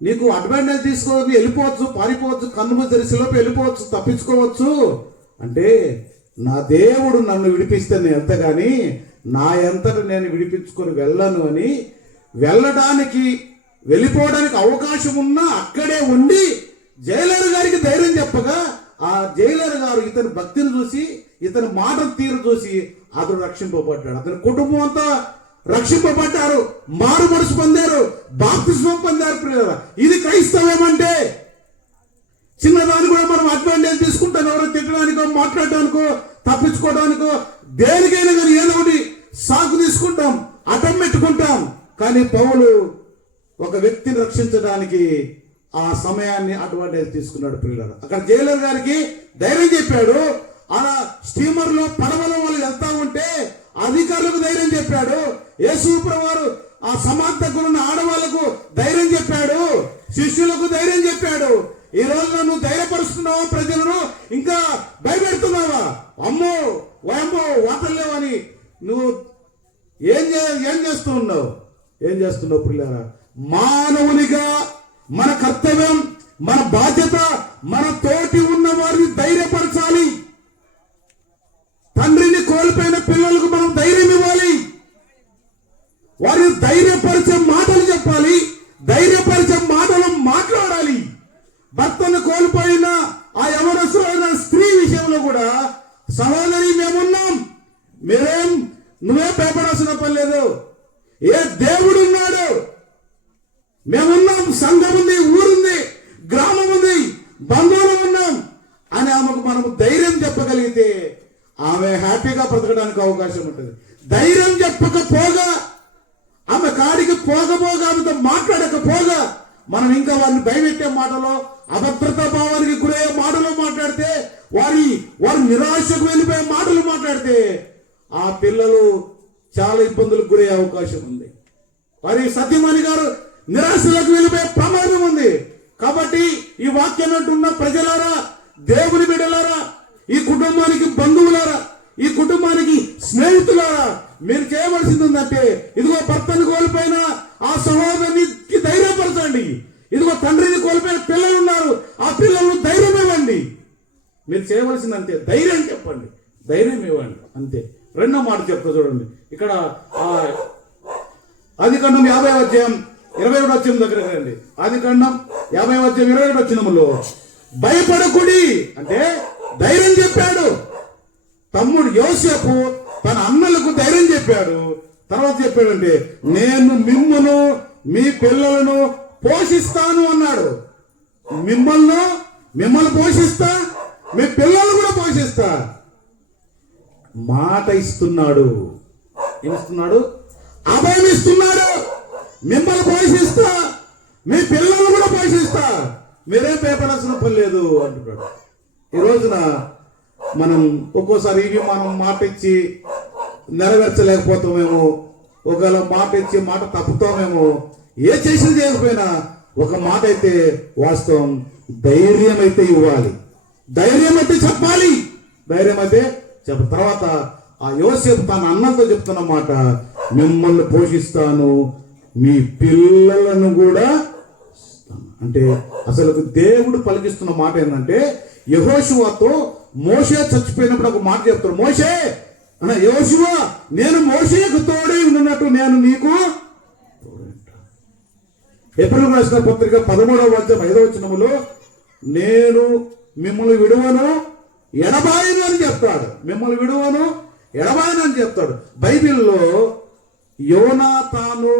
నీకు అడ్వాంటేజ్ తీసుకోవచ్చు, వెళ్ళిపోవచ్చు, పారిపోవచ్చు, కన్ను తెరిసిలోపు వెళ్ళిపోవచ్చు, తప్పించుకోవచ్చు అంటే, నా దేవుడు నన్ను విడిపిస్తే నేను వెళ్తా, కానీ నా ఎంతట నేను విడిపించుకొని వెళ్ళను అని వెళ్ళిపోవడానికి అవకాశం ఉన్నా అక్కడే ఉండి జైలర్ గారికి ధైర్యం చెప్పగా ఆ జైలర్ గారు ఇతని భక్తిని చూసి, ఇతని మాట తీరు చూసి అతను రక్షింపబడ్డాడు. అతని కుటుంబం అంతా రక్షింపబడ్డారు, మారు మనసు పొందారు, బాప్తిస్మం పొందారు ప్రియులారా. ఇది క్రైస్తవం అంటే. చిన్నదాన్ని కూడా మనం అడ్వాంటేజ్ తీసుకుంటాం, ఎవరో తిట్టడానికో మాట్లాడడానికో తప్పించుకోవడానికో దేనికైనా కానీ ఏదో ఒకటి సాకు తీసుకుంటాం, అడ్డం పెట్టుకుంటాం. కానీ పౌలు ఒక వ్యక్తిని రక్షించడానికి ఆ సమయాన్ని అడ్వాంటేజ్ తీసుకున్నాడు ప్రియులారా. అక్కడ జైలర్ గారికి ధైర్యం చెప్పాడు, అలా స్టీమర్ లో పడవలో వాళ్ళు వెళ్తా ఉంటే అధికారులకు ధైర్యం చెప్పాడు. యేసు ప్రభువారు ఆ సమాధి దగ్గర ఉన్న ఆడవాళ్లకు ధైర్యం చెప్పాడు, శిష్యులకు ధైర్యం చెప్పాడు. ఈ రోజు నువ్వు ధైర్యపరుస్తున్నావా ప్రజలను? ఇంకా భయపెడుతున్నావా? అమ్మో వయమ్మో వాతల్లేవని నువ్వు ఏం చేస్తూ ఉన్నావు? ఏం చేస్తున్నావు పిల్లారా? మానవునిగా మన కర్తవ్యం, మన బాధ్యత, మన తోటి ఉన్న వారిని ధైర్యపరచాలి. తండ్రిని కోల్పోయిన పిల్లలకు మనం ధైర్యం ఇవ్వాలి, వారిని ధైర్యపరిచే మాటలు చెప్పాలి, ధైర్యపరిచే మాటలు మాట్లాడాలి. భర్తను కోల్పోయిన ఆ యవనస్తులైన స్త్రీ విషయంలో కూడా, సహోదరి మేమున్నాం, నువ్వే భయపడాల్సిన పని లేదు, ఏ దేవుడు ఉన్నాడు, మేమున్నాం, సంఘం ఉంది, ఊరుంది, గ్రామం ఉంది, బంధువులు ఉన్నాం అని ఆమెకు మనము ధైర్యం చెప్పగలిగితే ఆమె హ్యాపీగా బ్రతకడానికి అవకాశం ఉంటుంది. ధైర్యం చెప్పకపోగా, ఆమె కాడికి పోకపోగా, ఆమెతో మాట్లాడకపోగా మనం ఇంకా వారిని భయపెట్టే మాటలో, అభద్రతా భావానికి గురయ్యే మాటలు మాట్లాడితే, వారి నిరాశకు వెళ్ళిపోయే మాటలు మాట్లాడితే ఆ పిల్లలు చాలా ఇబ్బందులకు గురయ్యే అవకాశం ఉంది. వారి సత్యమణి గారు నిరాశలకు వెళ్ళిపోయే ప్రమాదం ఉంది. కాబట్టి ఈ వాక్యం అంటున్న ప్రజలారా, దేవుని బిడ్డలారా, ఈ కుటుంబానికి బంధువులారా, ఈ కుటుంబానికి స్నేహితులారా, మీరు చేయవలసింది ఉందంటే, ఇదిగో భర్తను కోల్పోయిన ఆ సహోదరునికి ధైర్యపరచండి. ఇదిగో తండ్రిని కోల్పోయిన పిల్లలు ఉన్నారు, ఆ పిల్లలను ధైర్యం ఇవ్వండి. మీరు చేయవలసింది అంతే, ధైర్యం చెప్పండి, ధైర్యం ఇవ్వండి, అంతే. రెండో మాట చెప్తా చూడండి, ఇక్కడ ఆదికాండం 50 దగ్గర రండి. ఆదికాండం 50 భయపడకుడి అంటే ధైర్యం చెప్పాడు. తమ్ముడు యోసేపు తన అన్నలకు ధైర్యం చెప్పాడు. తర్వాత చెప్పాడంటే, నేను మిమ్మును మీ పిల్లలను పోషిస్తాను అన్నాడు. మిమ్మల్ని పోషిస్తా, మీ పిల్లలను కూడా పోషిస్తా. మాట ఇస్తున్నాడు, ఏమిస్తున్నాడు? అభయం ఇస్తున్నాడు. మిమ్మల్ని పోషిస్తా, మీ పిల్లలను కూడా పోషిస్తా, మీరేం భయపడాల్సిన పని లేదు అంటున్నాడు. ఈ రోజున మనం ఒక్కోసారి ఇవి మనం మాట ఇచ్చి నెరవేర్చలేకపోతామేమో, ఒకవేళ మాట ఇచ్చి మాట తప్పుతామేమో. ఏ చేసినా చేయకపోయినా ఒక మాట అయితే వాస్తవం, ధైర్యం అయితే ఇవ్వాలి, ధైర్యం అయితే చెప్పాలి, ధైర్యం అయితే తర్వాత ఆ యోసేపు తన అన్నతో చెప్తున్న మాట, మిమ్మల్ని పోషిస్తాను, మీ పిల్లలను కూడా. అంటే అసలు దేవుడు పలికిస్తున్న మాట ఏంటంటే, యెహోషువతో మోషే చచ్చిపోయినప్పుడు ఒక మాట చెప్తాడు, యెహోషువ నేను మోషేకు తోడై ఉన్నట్టు నేను నీకు. హెబ్రీయులకు రాసిన పత్రిక 13:5 నేను మిమ్మల్ని విడువను ఎడబాయను అని చెప్తాడు. మిమ్మల్ని విడువను ఎడబాయను అని చెప్తాడు. బైబిల్లో యోనాతాను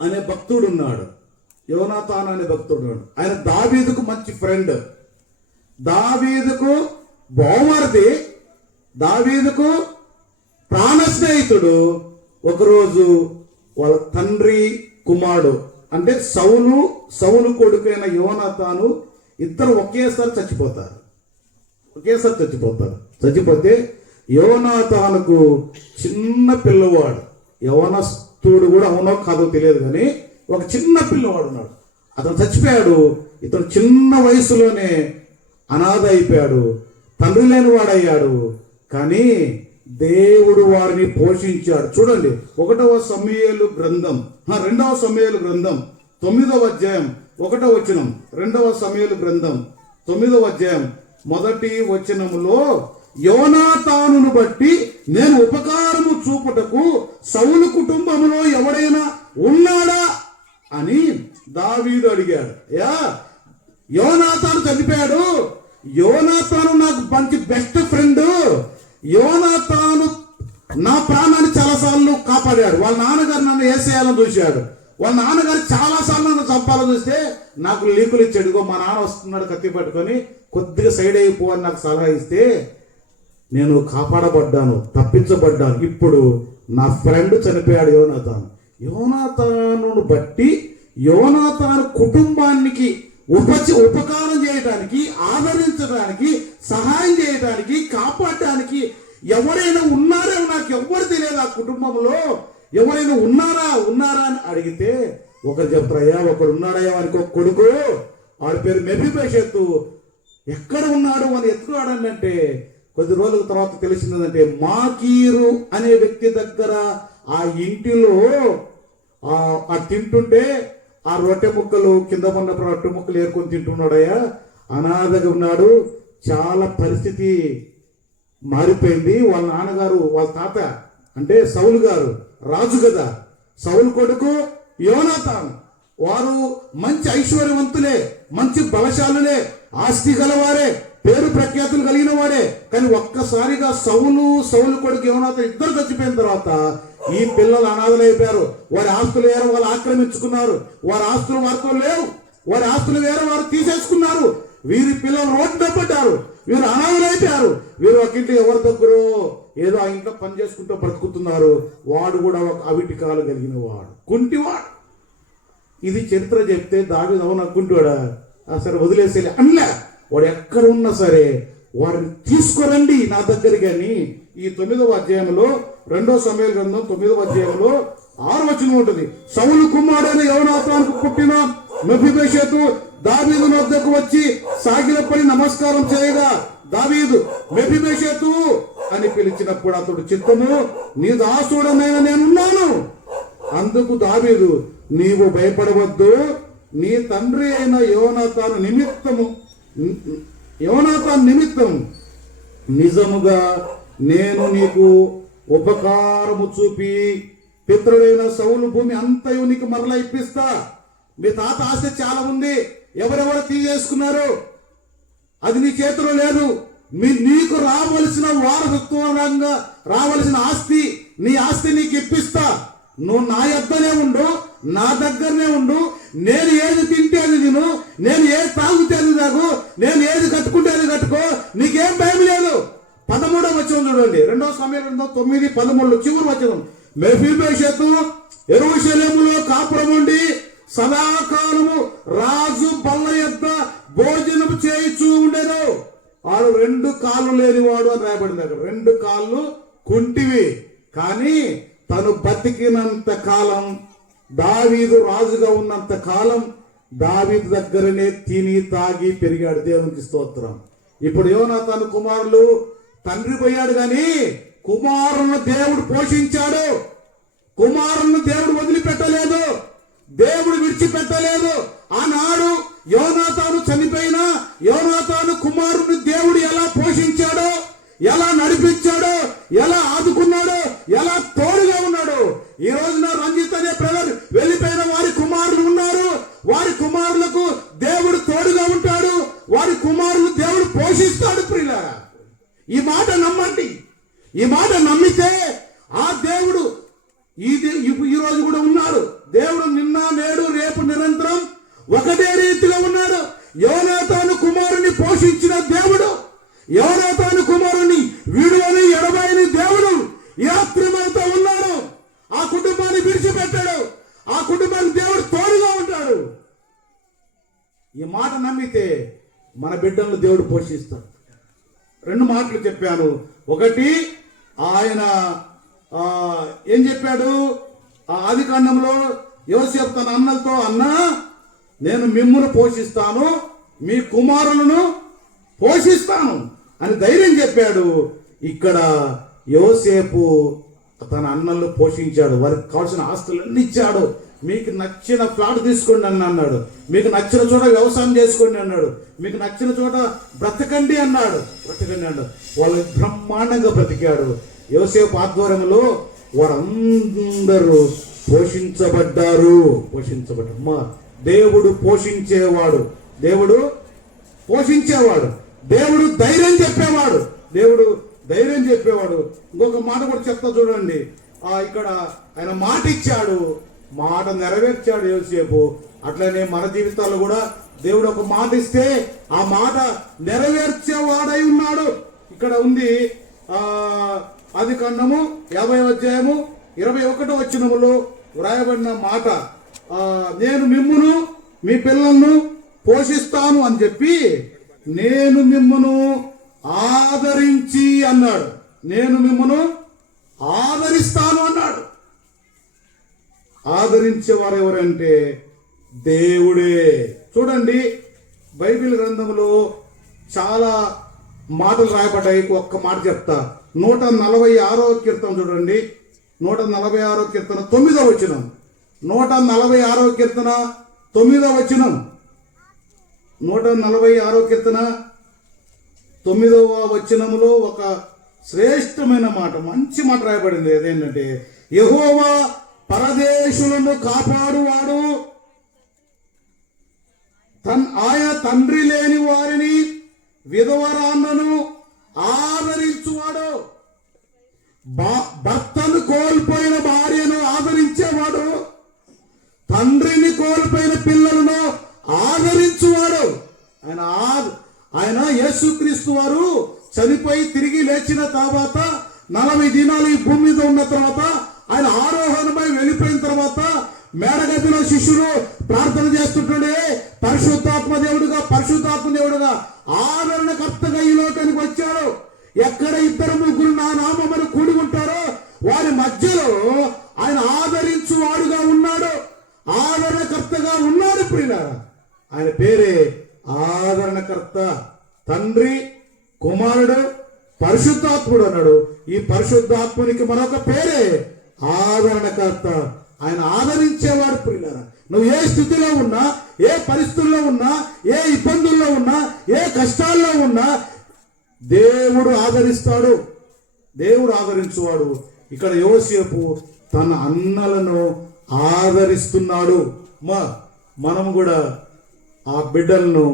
అనే భక్తుడు ఉన్నాడు. ఆయన దావీదుకు మంచి ఫ్రెండ్, దావీదుకు బావమరిది, దావీదుకు ప్రాణ స్నేహితుడు. ఒకరోజు వాళ్ళ తండ్రి కుమారుడు అంటే సౌలు కొడుకైన యోనాతాను ఇద్దరు ఒకేసారి చచ్చిపోతారు. చచ్చిపోతే యోనాతానుకు చిన్న పిల్లవాడు, యవనస్తుడు కూడా అవునో కాదో తెలియదు కానీ ఒక చిన్న పిల్లవాడు ఉన్నాడు. అతను చచ్చిపోయాడు. ఇతను చిన్న వయసులోనే అనాథ అయిపోయాడు, తండ్రి లేని వాడయ్యాడు. కానీ దేవుడు వారిని పోషించాడు. చూడండి 1వ సమూయేలు గ్రంథం 2వ సమూయేలు గ్రంథం 9వ అధ్యాయం 1వ వచనం. 2వ సమూయేలు గ్రంథం 9వ అధ్యాయం 1వ వచనములో, యోనాతానును బట్టి నేను ఉపకారము చూపుటకు సౌలు కుటుంబములో ఎవడైనా ఉన్నాడా అని దావీదు అడిగాడు. యోనాతాను చనిపోయాడు, యోనాతాను నాకు మంచి బెస్ట్ ఫ్రెండ్, యోనాతాను నా ప్రాణాన్ని చాలాసార్లు కాపాడాడు. వాళ్ళ నాన్నగారు నన్ను వేసేయాలని చూశాడు. వాళ్ళ నాన్నగారు చాలాసార్లు నన్ను చంపాలని చూస్తే నాకు లీకులు ఇచ్చాడు. ఇగో మా నాన్న వస్తున్నాడు కత్తి పట్టుకొని, కొద్దిగా సైడ్ అయిపో అని నాకు సలహా ఇస్తే నేను కాపాడబడ్డాను, తప్పించబడ్డాను. ఇప్పుడు నా ఫ్రెండ్ చనిపోయాడు యోనాతాను. యోనాతానును బట్టి యోనాతాను కుటుంబానికి ఉపకారం చేయడానికి, ఆదరించడానికి, సహాయం చేయడానికి, కాపాడటానికి ఎవరైనా ఉన్నారేమో నాకు ఎవ్వరు తెలియదు. ఆ కుటుంబంలో ఎవరైనా ఉన్నారా అని అడిగితే ఒకరు చెప్తారయ్యా, ఒకడు ఉన్నాడయ్యా, వానికి ఒక కొడుకు, వాడి పేరు మెఫీబోషెతు. ఎక్కడ ఉన్నాడు అని ఎత్తుకున్నాడంటే కొద్ది రోజుల తర్వాత తెలిసిందంటే మాకీరు అనే వ్యక్తి దగ్గర ఆ ఇంటిలో ఆ తింటుంటే ఆ రొట్టె ముక్కలు కింద ఉన్నప్పుడు రొట్టె ముక్కలు ఏరుకొని తింటున్నాడయ్యా, అనాథగా ఉన్నాడు. చాలా పరిస్థితి మారిపోయింది. వాళ్ళ నాన్నగారు, వాళ్ళ తాత అంటే సౌలు గారు రాజు కదా, సౌలు కొడుకు యోనాతాను, వారు మంచి ఐశ్వర్యవంతులే, మంచి బలశాలులే, ఆస్తి గలవారే, పేరు ప్రఖ్యాతులు కలిగిన వాడే. కానీ ఒక్కసారిగా సౌలు కొడుకు యోనాతాను ఇద్దరు చచ్చిపోయిన తర్వాత ఈ పిల్లలు అనాథలైపోయారు. వారి ఆస్తులు వేరే వాళ్ళు ఆక్రమించుకున్నారు. వారి ఆస్తులు వారితో లేవు. వారి ఆస్తులు వేరే వారు తీసేసుకున్నారు. వీరి పిల్లలు రోడ్డు పడ్డారు. వీరు అనాథలైపోయారు. వీరు ఒక ఇంట్లో ఎవరి దగ్గర ఏదో ఆ ఇంట్లో పని చేసుకుంటూ బ్రతుకుతున్నారు. వాడు కూడా ఒక అవిటికాలు కలిగిన వాడు, కుంటివాడు. ఇది చరిత్ర చెప్తే దావీదు అవును కుంటివాడా, సరే వదిలేసేలే అనలే. వాడు ఎక్కడ ఉన్నా సరే వారిని తీసుకురండి నా దగ్గరికి అని ఈ 9వ అధ్యాయంలో 2 సమూయేలు గ్రంథం 9వ అధ్యాయంలో 6వ వచనం ఉంటుంది. సౌలు కుమారుడైన యోనాతానుకు పుట్టిన మెఫీబోషెతు దావీదు వద్దకు వచ్చి సాగిలపడి నమస్కారం చేయగా దావీదు మెఫీబోషెతు అని పిలిచినప్పుడు అతడు చిత్తము నీ దాసుడనైన నేనున్నాను. అందుకు దావీదు నీవు భయపడవద్దు, నీ తండ్రి అయిన యోనాతాను నిమిత్తం నిజముగా నేను నీకు ఉపకారము చూపి పితరుడైన సౌలు భూమి అంతయు నీకు మరలా ఇప్పిస్తా. మీ తాత ఆస్తి చాలా ఉంది, ఎవరెవరు తీసేసుకున్నారు, అది నీ చేతిలో లేదు. నీకు రావలసిన వారసత్వంగా రావలసిన ఆస్తి, నీ ఆస్తి నీకు ఇప్పిస్తా. నువ్వు నా యొద్దనే ఉండు, నా దగ్గరనే ఉండు. నేను ఏది తింటే అది తిను, నేను ఏది తాగితే అది తాగు, నేను ఏది కట్టుకుంటే అది కట్టుకో, నీకేం భయం లేదు. 13వ వచనం చూడండి, 2 సమూయేలు 9:13 చివరి వచనం. మెఫీబోషెతు యెరూషలేములో కాపురం ఉండి సదాకాలము రాజు బల్ల యొద్ద భోజనం చేయించు ఉండేను. వాడు 2 కాళ్ళు లేనివాడు అని రాయబడింది అక్కడ. 2 కాళ్ళు కుంటివి, కానీ తను బతికినంత కాలం, దావీదు రాజుగా ఉన్నంత కాలం దావీదు దగ్గరనే తిని తాగి పెరిగాడు. దేవునికి స్తోత్రం. ఇప్పుడు యోనాతాను కుమారులు, తండ్రి పోయాడు కానీ కుమారులను దేవుడు పోషించాడు. కుమారులను దేవుడు వదిలిపెట్టలేదు, దేవుడు విడిచిపెట్టలేదు. ఆనాడు యోనాతాను చనిపోయినా యోనాతాను కుమారుని దేవుడు ఎలా పోషించాడో, ఎలా నడిపించాడో, ఎలా ఆదుకున్నాడో, ఎలా తోడుగా ఉన్నాడు. ఈ రోజున రంజిత్ అనే బ్రదర్ వెళ్ళిపోయిన వారి కుమారులు ఉన్నారు. వారి కుమారులకు దేవుడు తోడుగా ఉంటాడు. వారి కుమారులు దేవుడు పోషిస్తాడు. ప్రియులారా, ఈ మాట నమ్మండి. ఈ మాట నమ్మితే ఆ దేవుడు ఈ రోజు కూడా ఉన్నాడు. దేవుడు నిన్న నేడు రేపు నిరంతరం ఒకటే రీతిలో ఉన్నాడు. యోనాతాను కుమారుని పోషించిన దేవుడు, యోనాతాను కుమారుని వీడుని ఎడబాయని దేవుడు ఈ రాత్రిమంతా ఉన్నాడు. ఆ కుటుంబాన్ని విడిచిపెట్టాడు. ఆ కుటుంబానికి దేవుడు తోడుగా ఉంటాడు. ఈ మాట నమ్మితే మన బిడ్డలను దేవుడు పోషిస్తాడు. 2 మాటలు చెప్పాను. ఒకటి, ఆయన ఏం చెప్పాడు, ఆది కాండంలో యోసేపు తన అన్నలతో, అన్నా నేను మిమ్మును పోషిస్తాను, మీ కుమారులను పోషిస్తాను అని ధైర్యం చెప్పాడు. ఇక్కడ యోసేపు తన అన్నలను పోషించాడు. వారికి కావాల్సిన ఆస్తులన్నీ ఇచ్చాడు. మీకు నచ్చిన ఫ్లాట్ తీసుకోండి అని అన్నాడు. మీకు నచ్చిన చోట వ్యవసాయం చేసుకోండి అన్నాడు. మీకు నచ్చిన చోట బ్రతకండి అన్నాడు. వాళ్ళు బ్రహ్మాండంగా బ్రతికాడు. యోసేపు ఆధ్వర్యంలో వారందరూ పోషించబడ్డారు. అమ్మా, దేవుడు పోషించేవాడు, దేవుడు పోషించేవాడు, దేవుడు ధైర్యం చెప్పేవాడు, దేవుడు ధైర్యం చెప్పేవాడు. ఇంకొక మాట కూడా చెప్తా చూడండి. ఇక్కడ ఆయన మాట ఇచ్చాడు, మాట నెరవేర్చాడు యోసేపు. అట్లనే మన జీవితాల్లో కూడా దేవుడు ఒక మాట ఇస్తే ఆ మాట నెరవేర్చేవాడై ఉన్నాడు. ఇక్కడ ఉంది ఆదికాండము 50వ అధ్యాయము 21వ వచనములో వ్రాయబడిన మాట, నేను మిమ్మును మీ పిల్లలను పోషిస్తాను అని చెప్పి నేను మిమ్మును ఆదరించి అన్నాడు. నేను మిమ్మును ఆదరిస్తాను అన్నాడు. ఆదరించేవారు ఎవరంటే దేవుడే. చూడండి, బైబిల్ గ్రంథంలో చాలా మాటలు రాయబడ్డాయి. ఒక్క మాట చెప్తా. 146వ కీర్తన చూడండి. 146వ కీర్తన 9వ వచనం. 146వ కీర్తన 9వ వచనం. 146వ కీర్తన 9వ వచనములో ఒక శ్రేష్టమైన మాట, మంచి మాట రాయబడింది. అదేంటంటే, యెహోవా పరదేశులను కాపాడువాడు, ఆయన తండ్రి లేని వారిని విధవరాన్నను ఆదరించువాడు. భర్తను కోల్పోయిన భార్యను ఆదరించేవాడు, తండ్రిని కోల్పోయిన పిల్లలను ఆదరించువాడు. ఆయన యేసుక్రీస్తు వారు చనిపోయి తిరిగి లేచిన తర్వాత 40 దినాలు ఈ భూమి మీద ఉన్న తర్వాత ఆయన ఆరోహణమై వెళ్ళిపోయిన తర్వాత మేడగదిలో శిష్యులు ప్రార్థన చేస్తుంటే పరిశుద్ధాత్మ దేవుడుగా ఆదరణకర్తగా ఈ లోకానికి వచ్చాడు. ఎక్కడ 2-3 నా నామమును కూడి ఉంటారో వారి మధ్యలో ఆయన ఆదరించువాడుగా ఉన్నాడు, ఆదరణకర్తగా ఉన్నాడు. ప్రియులారా, ఆయన పేరే ఆదరణకర్త. తండ్రి, కుమారుడు, పరిశుద్ధాత్ముడు అన్నాడు. ఈ పరిశుద్ధాత్మునికి మరొక పేరే ఆదరణకర్త. ఆయన ఆదరించేవాడు. ప్రియులారా, నువ్వు ఏ స్థితిలో ఉన్నా, ఏ పరిస్థితుల్లో ఉన్నా, ఏ ఇబ్బందుల్లో ఉన్నా, ఏ కష్టాల్లో ఉన్నా దేవుడు ఆదరిస్తాడు, దేవుడు ఆదరించువాడు. ఇక్కడ యోసేపు తన అన్నలను ఆదరిస్తున్నాడు. మనం కూడా ఆ బిడ్డలను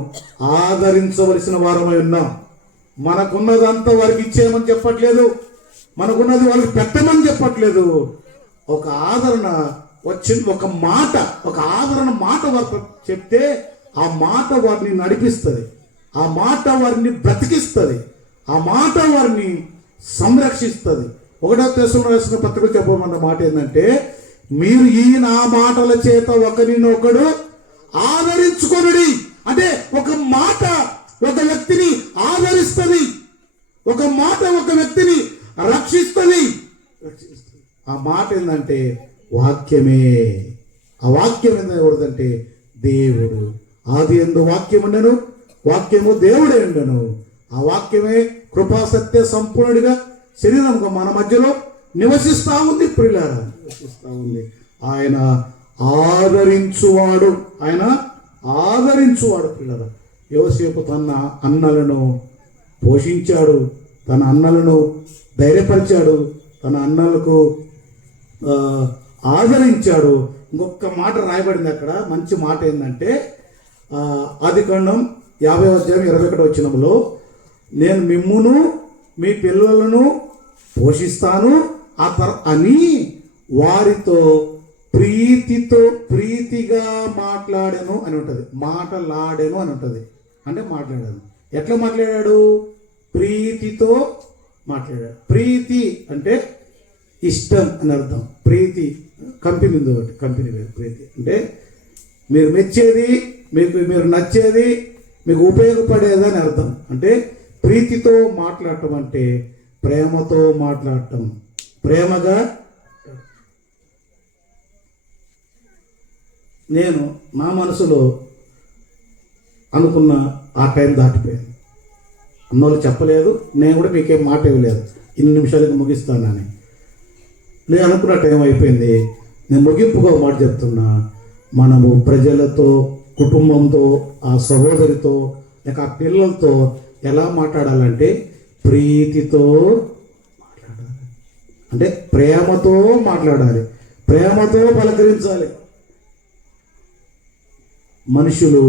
ఆదరించవలసిన వారమై ఉన్నాం. మనకున్నదంతా వారికి ఇచ్చేయమని చెప్పట్లేదు, మనకున్నది వాళ్ళకి పెట్టమని చెప్పట్లేదు. ఒక ఆదరణ వచ్చింది, ఒక ఆదరణ మాట వారికి చెప్తే ఆ మాట వారిని నడిపిస్తుంది, ఆ మాట వారిని బ్రతికిస్తుంది, ఆ మాట వారిని సంరక్షిస్తుంది. 1వ తెస్సలోనికీయుల పత్రిక చెప్పమన్న మాట ఏంటంటే, మీరు ఈ నా మాటల చేత ఒకరినొకడు ఆదరించుకొనుడి. అంటే ఒక మాట ఒక వ్యక్తిని ఆదరిస్తుంది, ఒక మాట ఒక వ్యక్తిని రక్షిస్తుంది. ఆ మాట ఏంటంటే వాక్యమే. ఆ వాక్యం ఎవరిదంటే దేవుడు. ఆది యందు వాక్యం ఉండెను, వాక్యము దేవుడే ఉండెను. ఆ వాక్యమే కృపా సత్య సంపూర్ణుడిగా శరీరంగా మన మధ్యలో నివసిస్తా ఉంది. ప్రియులారా, నివసిస్తా ఉంది. ఆయన ఆదరించువాడు, ఆయన ఆదరించువాడు. పిల్లరా, యోసేపు తన అన్నలను పోషించాడు, తన అన్నలను ధైర్యపరిచాడు, తన అన్నలకు ఆదరించాడు. ఇంకొక మాట రాయబడింది అక్కడ, మంచి మాట ఏంటంటే, ఆదికాండం 50వ అధ్యాయం 21వ వచనంలో, నేను మిమ్మును మీ పిల్లలను పోషిస్తాను అని వారితో ప్రీతిగా మాట్లాడాను అని ఉంటుంది. మాటలాడాను అని ఉంటుంది. అంటే మాట్లాడాను. ఎట్లా మాట్లాడాడు? ప్రీతితో మాట్లాడాడు. ప్రీతి అంటే ఇష్టం అని అర్థం. ప్రీతి కంపెనీ ఉంది ఒకటి, కంపెనీ పేరు ప్రీతి. అంటే మీరు మెచ్చేది, మీరు నచ్చేది, మీకు ఉపయోగపడేది అని అర్థం. అంటే ప్రీతితో మాట్లాడటం అంటే ప్రేమతో మాట్లాడటం, ప్రేమగా. నేను నా మనసులో అనుకున్న ఆ టైం దాటిపోయాను. అన్నోళ్ళు చెప్పలేదు, నేను కూడా మీకేం మాట ఇవ్వలేదు, ఇన్ని నిమిషాలకి ముగిస్తానని. నేను అనుకున్న టైం అయిపోయింది. నేను ముగింపుగా మాట చెప్తున్నా, మనము ప్రజలతో, కుటుంబంతో, ఆ సహోదరితో, లేక ఆ పిల్లలతో ఎలా మాట్లాడాలంటే ప్రీతితో మాట్లాడాలి. అంటే ప్రేమతో మాట్లాడాలి, ప్రేమతో పలకరించాలి. మనుషులు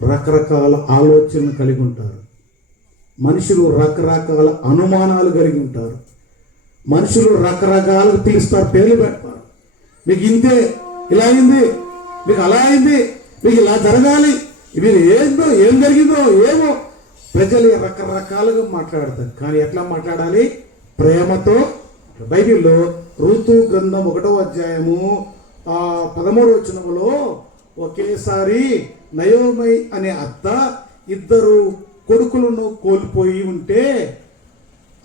రకరకాల ఆలోచనలు కలిగి ఉంటారు. మనుషులు రకరకాల అనుమానాలు కలిగి ఉంటారు. మనుషులు రకరకాలుగా పిలుస్తారు, పేర్లు పెడతారు. మీకు ఇంతే, ఇలా అయింది, మీకు అలా అయింది, మీకు ఇలా జరగాలి, మీరు ఏందో ఏం జరిగిందో ఏమో. ప్రజలు రకరకాలుగా మాట్లాడతారు. కానీ ఎట్లా మాట్లాడాలి? ప్రేమతో. బైబిల్లో ఋతు గ్రంథం 1వ అధ్యాయము 13వ వచనములో ఒకేసారి నయోమి అనే అత్త ఇద్దరు కొడుకులను కోల్పోయి ఉంటే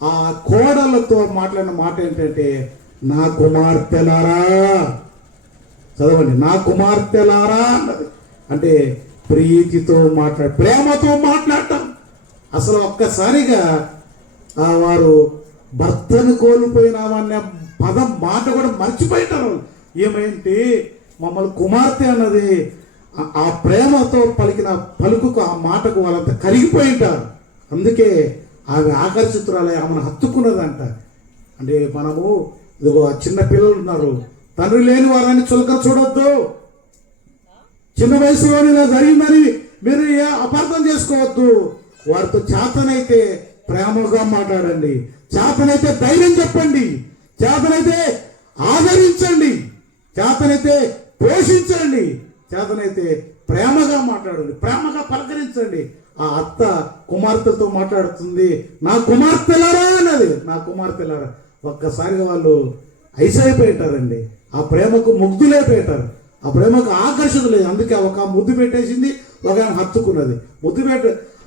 ఆ కోడలతో మాట్లాడిన మాట ఏంటంటే, నా కుమార్తెలారా, చదవండి, నా కుమార్తెలారా అన్నది. అంటే ప్రీతితో ప్రేమతో మాట్లాడటం. అసలు ఒక్కసారిగా వారు భర్తను కోల్పోయినామనే పదం మాట కూడా మర్చిపోయింటారు. ఏమేంటి, మమ్మల్ని కుమార్తె అన్నది ఆ ప్రేమతో పలికిన పలుకుకు, ఆ మాటకు వాళ్ళంతా కరిగిపోయింటారు. అందుకే ఆమె ఆకర్షితురాలే ఆమెను హత్తుకున్నదంట. అంటే మనము ఇదిగో చిన్న పిల్లలు ఉన్నారు, తండ్రి లేని వారాన్ని చులక చూడొద్దు. చిన్న వయసులోనే ఇలా జరిగిందని మీరు అపార్థం చేసుకోవద్దు. వారితో చేతనైతే ప్రేమగా మాట్లాడండి, చేతనైతే ధైర్యం చెప్పండి, చేతనైతే ఆదరించండి, చేతనైతే పోషించండి, చేతనైతే ప్రేమగా మాట్లాడండి, ప్రేమగా పలకరించండి. ఆ అత్త కుమార్తెతో మాట్లాడుతుంది, నా కుమార్తెలారా అన్నది, నా కుమార్తెలారా. ఒక్కసారిగా వాళ్ళు ఐసైపోయింటారండి. ఆ ప్రేమకు ముగ్ధులైపోయింటారు, ఆ ప్రేమకు ఆకర్షితులేదు. అందుకే ఒక ముద్దు పెట్టేసింది, ఒక హత్తుకున్నది.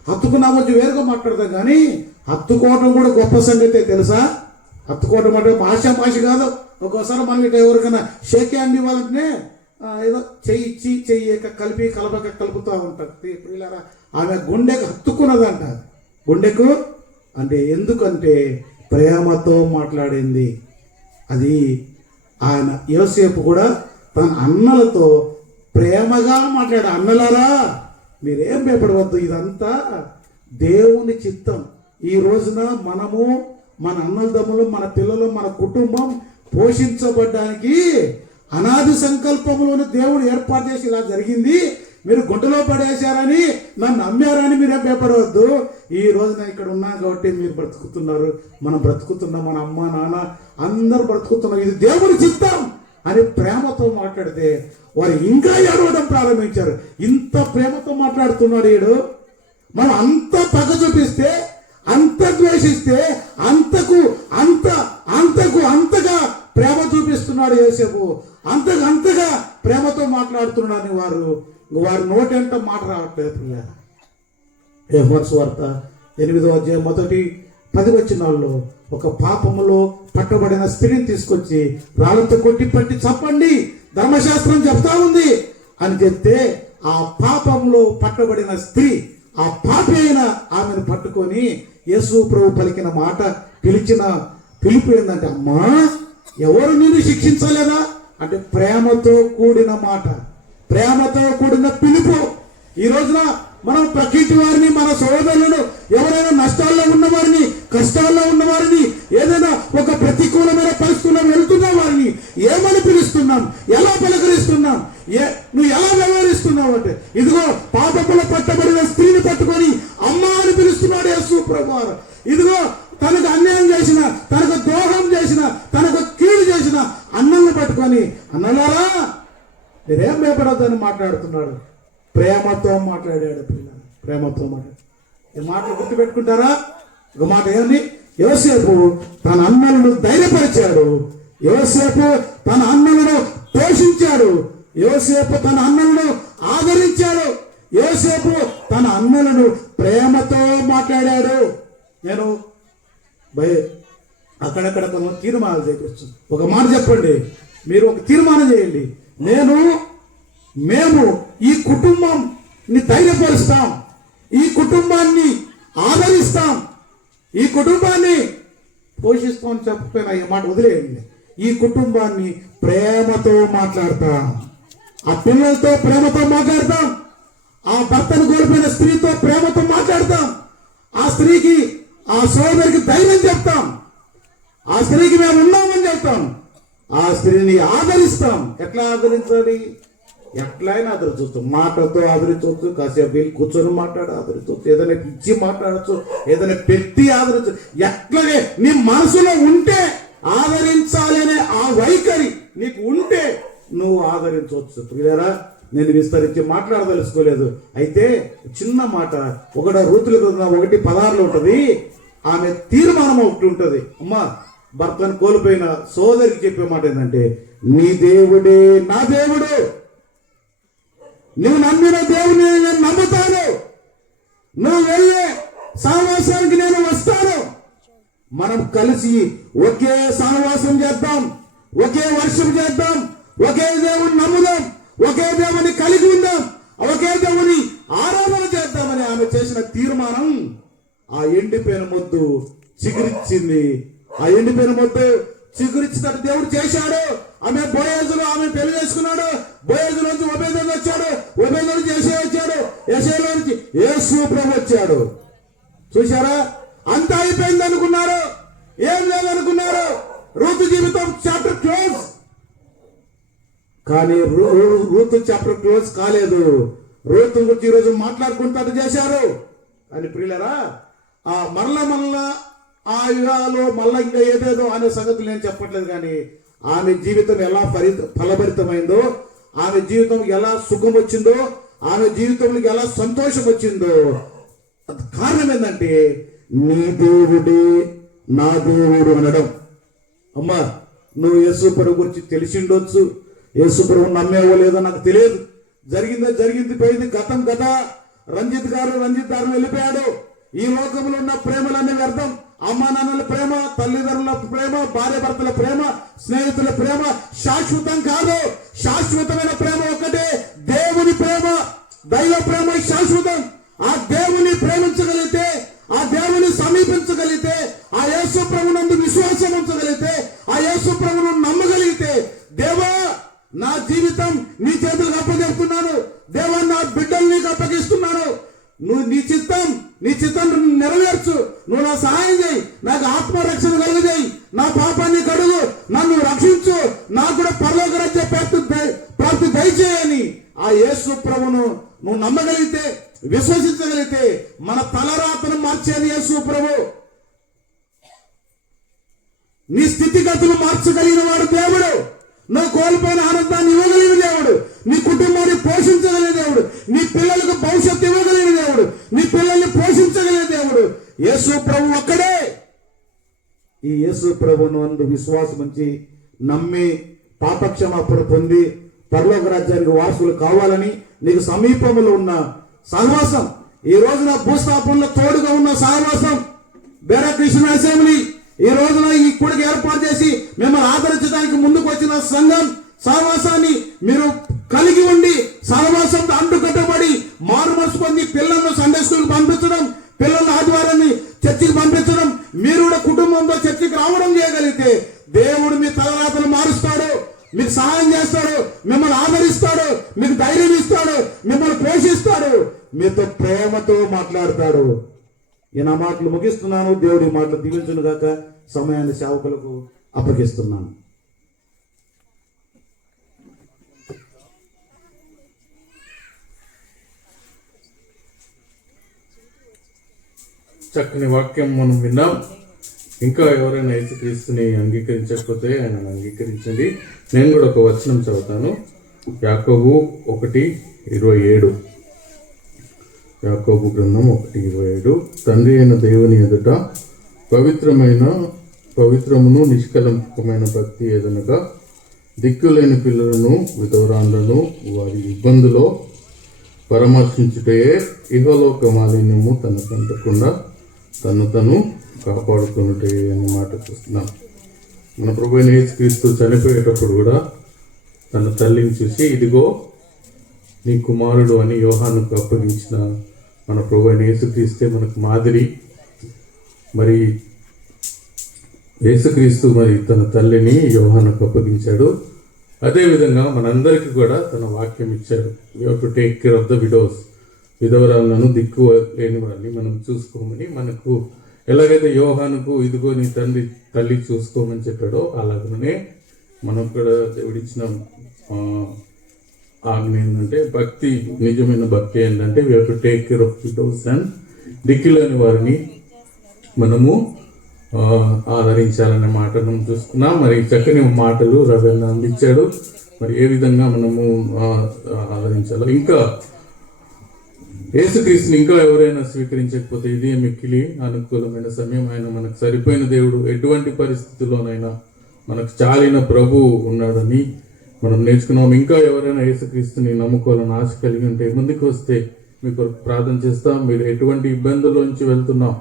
హత్తుకున్నా కొంచెం వేరుగా మాట్లాడతాం, కానీ హత్తుకోవటం కూడా గొప్ప సంగతే తెలుసా. హత్తుకోవటం అంటే భాష కాదు. ఒక్కోసారి మనం ఇట్లా ఎవరికైనా షేక్ హ్యాండ్ ఇవ్వాలంటే ఏదో చెయ్యి ఇచ్చి చెయ్యి కలుపుతూ ఉంటారు. పిల్లరా, ఆమె గుండెకు హత్తుకున్నదంట. గుండెకు అంటే ఎందుకంటే ప్రేమతో మాట్లాడింది. అది ఆయన యోసేపు కూడా తన అన్నలతో ప్రేమగా మాట్లాడు. అన్నలారా, మీరేం భయపడవద్దు, ఇదంతా దేవుని చిత్తం. ఈ రోజున మనము, మన అన్నదమ్ములు, మన పిల్లలు, మన కుటుంబం పోషించబడ్డానికి అనాది సంకల్పంలోని దేవుడు ఏర్పాటు చేసి ఇలా జరిగింది. మీరు గుంటలో పడేశారని, నన్ను నమ్మారని మీరేం భయపడవద్దు. ఈ రోజున ఇక్కడ ఉన్నాం కాబట్టి మీరు బ్రతుకుతున్నారు, మనం బ్రతుకుతున్నాం, మన అమ్మ నాన్న అందరూ బ్రతుకుతున్నాం. ఇది దేవుని చిత్తం అని ప్రేమతో మాట్లాడితే వారు ఇంకా ఏడవడం ప్రారంభించారు. ఇంత ప్రేమతో మాట్లాడుతున్నాడు ఈడు. మనం అంత పగ చూపిస్తే, అంత ద్వేషిస్తే, అంతగా ప్రేమ చూపిస్తున్నాడు యోసేపు. అంతగా ప్రేమతో మాట్లాడుతున్నాడని వారి నోటెంట మాట రావట్లేదు. యోహాను సువార్త 8వ అధ్యాయం 1-10 వచనాల్లో ఒక పాపములో పట్టబడిన స్త్రీని తీసుకొచ్చి రాళ్ళతో కొట్టి పట్టి చంపండి, ధర్మశాస్త్రం చెప్తా ఉంది అని చెప్తే, ఆ పాపంలో పట్టబడిన స్త్రీ, ఆ పాపి అయిన ఆమెను పట్టుకొని యేసు ప్రభు పలికిన మాట, పిలుపు ఏంటంటే, అమ్మా ఎవరు నిన్ను శిక్షించలేదా అంటే ప్రేమతో కూడిన మాట, ప్రేమతో కూడిన పిలుపు. ఈ రోజున మనం ప్రకృతి వారిని, మన సోదరులను, ఎవరైనా నష్టాల్లో ఉన్నవారిని, కష్టాల్లో ఉన్నవారిని, ఏదైనా ఒక ప్రతికూలమైన పరిస్థితుల్లో వెళ్తున్న వారిని ఏమని పిలుస్తున్నాం, ఎలా పలకరిస్తున్నాం, నువ్వు ఎలా వ్యవహరిస్తున్నావు అంటే, ఇదిగో పాపములో పట్టబడిన స్త్రీని పట్టుకొని అమ్మ అని పిలుస్తున్నాడు యేసు ప్రభువారు. ఇదిగో తనకు అన్యాయం చేసిన, తనకు ద్రోహం చేసిన, తనకు కీడు చేసిన అన్నల్ని పట్టుకొని, అన్నలారా మీరేం భయపడొద్దని మాట్లాడుతున్నాడు. ప్రేమతో మాట్లాడాడు పిల్లలు, ప్రేమతో మాట్లాడు. ఈ మాటలు గుర్తుపెట్టుకుంటారా? ఒక మాట ఏంది, యోసేపు తన అన్నలను ధైర్యపరిచాడు, యోసేపు తన అన్నలను పోషించాడు, యోసేపు తన అన్నలను ఆదరించాడు, యోసేపు తన అన్నలను ప్రేమతో మాట్లాడాడు. నేను అక్కడక్కడ కొంత తీర్మానాలు చేయవచ్చు. ఒక మాట చెప్పండి, మీరు ఒక తీర్మానం చేయండి, మేము ఈ కుటుంబాన్ని ధైర్యపరుస్తాం, ఈ కుటుంబాన్ని ఆదరిస్తాం, ఈ కుటుంబాన్ని పోషిస్తాం చెప్పిన ఈ మాట వదిలేయండి. ఈ కుటుంబాన్ని ప్రేమతో మాట్లాడతాం, ఆ పిల్లలతో ప్రేమతో మాట్లాడతాం, ఆ భర్తను కోల్పోయిన స్త్రీతో ప్రేమతో మాట్లాడతాం, ఆ స్త్రీకి, ఆ సోదరికి ధైర్యం చెప్తాం, ఆ స్త్రీకి మేము ఉన్నామని చెప్తాం, ఆ స్త్రీని ఆదరిస్తాం. ఎట్లా ఆదరించాలి? ఎట్లయినా ఆదరించవచ్చు, మాటతో ఆదరించవచ్చు, కాసేపు వెళ్ళి కూర్చొని ఆదరించవచ్చు, ఏదైనా ఇచ్చి మాట్లాడచ్చు, ఏదైనా పెట్టి ఆదరించు. ఎట్లాగే నీ మనసులో ఉంటే ఆదరించాలనే ఆ వైఖరి నీకు ఉంటే నువ్వు ఆదరించవచ్చు. ప్రియులారా, నేను విస్తరించి మాట్లాడదలుచుకోలేదు. అయితే చిన్న మాట, రూతుల 1:16 ఉంటుంది. ఆమె తీర్మానం ఒకటి ఉంటుంది. అమ్మా, భర్తను కోల్పోయిన సోదరికి చెప్పే మాట ఏంటంటే, నీ దేవుడే నా దేవుడు, నువ్వు నమ్మిన దేవుని నేను నమ్ముతాను, నువ్వు వెళ్ళే సహవాసానికి నేను వస్తాను, మనం కలిసి ఒకే సహవాసం చేద్దాం, ఒకే వర్షం చేద్దాం, ఒకే దేవుని నమ్ముదాం, ఒకే దేవుని కలిగి ఉందాం, ఒకే దేవుని ఆరాధన చేద్దామని ఆమె చేసిన తీర్మానం ఆ ఎండిపోయిన మొద్దు చిగురిచ్చింది. ఆ ఎండిపోయిన మొద్దు చిగురిచ్చినట్టు దేవుడు చేశాడు. ఆమె బోయేజులో ఆమె పెళ్లి చేసుకున్నాడు. బోయేజు నుంచి ఒబేదెదోము వచ్చాడు, ఒబేదెదోము నుంచి యెషయా వచ్చాడు, యెషయాలో నుంచి యేసు ప్రభు వచ్చాడు. చూశారా? అంతా అయిపోయింది అనుకున్నారు, ఏం లేదనుకున్నారు. రూతు జీవితం చాప్టర్ క్లోజ్. కానీ రూతు చాప్టర్ క్లోజ్ కాలేదు. రూతు గురించి ఈరోజు మాట్లాడుకుంటారు చేశారు. అని ప్రియులరా, ఆ మరలా ఆ యుగాలో మళ్ళా ఇంకా ఏదేదో అనే సంగతులు నేను చెప్పట్లేదు. కానీ ఆమె జీవితం ఎలా ఫలభరితమైందో, ఆమె జీవితం ఎలా సుఖం వచ్చిందో, ఆమె జీవితంలో ఎలా సంతోషం వచ్చిందో, కారణం ఏంటంటే నీ దేవుడే నా దేవుడు అనడం. అమ్మా, నువ్వు యేసు ప్రభు గురించి తెలిసిండొచ్చు, యేసు ప్రభు నమ్మేవో లేదో నాకు తెలియదు. జరిగింది పోయింది, గతం గత. రంజిత్ గారు వెళ్ళిపోయాడు. ఈ లోకంలో ఉన్న ప్రేమలన్నీ వ్యర్థం. అమ్మా నాన్నల ప్రేమ, తల్లిదండ్రుల ప్రేమ, భార్య భర్తల ప్రేమ, స్నేహితుల ప్రేమ శాశ్వతం కాదు. శాశ్వతమైన ప్రేమ ఒక్కటే, దేవుని ప్రేమ, దైవ ప్రేమ శాశ్వతం. ఆ దేవుని ప్రేమించగలిగితే, ఆ దేవుని సమీపించగలిగితే, ఆ యేసు ప్రభునందు విశ్వాసం ఉంచగలిగితే, ఆ యేసు ప్రభును నమ్మగలిగితే, దేవా నా జీవితం నీ చేతులకు అప్పచెప్తున్నాను, దేవా నా బిడ్డలు నీకు అప్పగిస్తున్నాను, నువ్వు నీ చిత్తం నెరవేర్చు, నువ్వు నా సహాయం చేయి, నాకు ఆత్మరక్షణ కలిగజేయి, నా పాపాన్ని కడుగు, నన్ను రక్షించు, నాకు కూడా పరలోక రాజ్య ప్రాప్తి దయచేయని ఆ యేసు ప్రభును నువ్వు నమ్మగలిగితే, విశ్వసించగలిగితే మన తలరాతను మార్చేది యేసు ప్రభు. నీ స్థితిగతులు మార్చగలిగిన వాడు దేవుడు. నువ్వు కోల్పోయిన ఆనందాన్ని ఇవ్వగలిగిన దేవుడు, నీ కుటుంబాన్ని పోషించగలిగిన దేవుడు, నీ పిల్లలకు భవిష్యత్తు ఇవ్వగలిగిన దేవుడు, నీ పిల్లల్ని పోషించగలిగిన దేవుడు యేసు ప్రభు ఒక్కడే. ఈ యేసు ప్రభువును అందు విశ్వాసం ఉంచి నమ్మి పాపక్షమాపణ పొంది పరలోక రాజ్యానికి వారసులు కావాలని నీకు సమీపంలో ఉన్న సహవాసం, ఈ రోజున భూస్థాపనలో తోడుగా ఉన్న సహవాసం బేరా కృష్ణ అసెంబ్లీ ఈ రోజున ఈ కూడికి ఏర్పాటు చేసి మిమ్మల్ని ఆదరించడానికి ముందుకు వచ్చిన సంఘం సహవాసాన్ని మీరు కలిగి ఉండి సహవాసంతో అంటుకట్టబడి మారు మనసు పొంది పిల్లలను సండే స్కూల్కి పంపించడం, పిల్లలను ఆదివారాన్ని చర్చికి పంపించడం, మీరు కూడా కుటుంబంతో చర్చికి రావడం చేయగలిగితే దేవుడు మీ తలరాతలు మారుస్తాడు, మీకు సహాయం చేస్తాడు, మిమ్మల్ని ఆదరిస్తాడు, మీకు ధైర్యం ఇస్తాడు, మిమ్మల్ని పోషిస్తాడు, మీతో ప్రేమతో మాట్లాడతాడు. ఈ నా మాటలు ముగిస్తున్నాను. దేవుడి మాటలు దీవించును గాక. సమయాన్ని సేవకులకు అప్పగిస్తున్నాను. చక్కని వాక్యం మనం విన్నాం. ఇంకా ఎవరైనా యేసుక్రీస్తుని అంగీకరించకపోతే ఆయన అంగీకరించండి. నేను కూడా ఒక వచనం చదువుతాను. యాకోబు 1:27. యాకోబు గ్రంథం 1:27. తండ్రి అయిన దేవుని ఎదుట పవిత్రమును నిష్కలంకమైన భక్తి ఏదనగా దిక్కులేని పిల్లలను, విధవరాండ్లను వారి ఇబ్బందులో పరామర్శించుటే ఇహలోక మాలిన్యము తనకంటకుండా తను కాపాడుకున్నట్టే అనే మాట చూస్తున్నాం. మన ప్రభువైన యేసుక్రీస్తు చనిపోయేటప్పుడు కూడా తన తల్లిని చూసి ఇదిగో నీ కుమారుడు అని యోహానుకు అప్పగించిన మన ప్రభువైన యేసుక్రీస్తే మనకు మాదిరి. మరి యేసుక్రీస్తు మరి తన తల్లిని యోహానుకు అప్పగించాడు. అదేవిధంగా మనందరికీ కూడా తన వాక్యం ఇచ్చాడు. You have to take care of the widows, విధవరాలను, దిక్కు లేని వారిని మనం చూసుకోమని. మనకు ఎలాగైతే యోహానుకు ఇదిగో నీ తల్లి చూసుకోమని చెప్పాడో అలాగనే మనకు కూడా దేవుడిచ్చిన ఆజ్ఞ ఏంటంటే భక్తి, నిజమైన భక్తి ఏంటంటే we have to take care of widows and దిక్కులేని వారిని మనము ఆదరించాలనే మాట మనం చూసుకున్నాం. మరి చక్కని మాటలు రవీంద్ర అందించాడు. మరి ఏ విధంగా మనము ఆదరించాలో, ఇంకా యేసుక్రీస్తుని ఇంకా ఎవరైనా స్వీకరించకపోతే ఇదే మిక్కిలి అనుకూలమైన సమయం. ఆయన మనకు సరిపోయిన దేవుడు, ఎటువంటి పరిస్థితుల్లోనైనా మనకు చాలిన ప్రభు ఉన్నాడని మనం నేర్చుకున్నాం. ఇంకా ఎవరైనా యేసుక్రీస్తుని నమ్ముకోవాలని ఆశ కలిగి ఉంటే ముందుకు వస్తే మీకు ప్రార్థన చేస్తాం. మీరు ఎటువంటి ఇబ్బందుల్లోంచి వెళ్తున్నాం,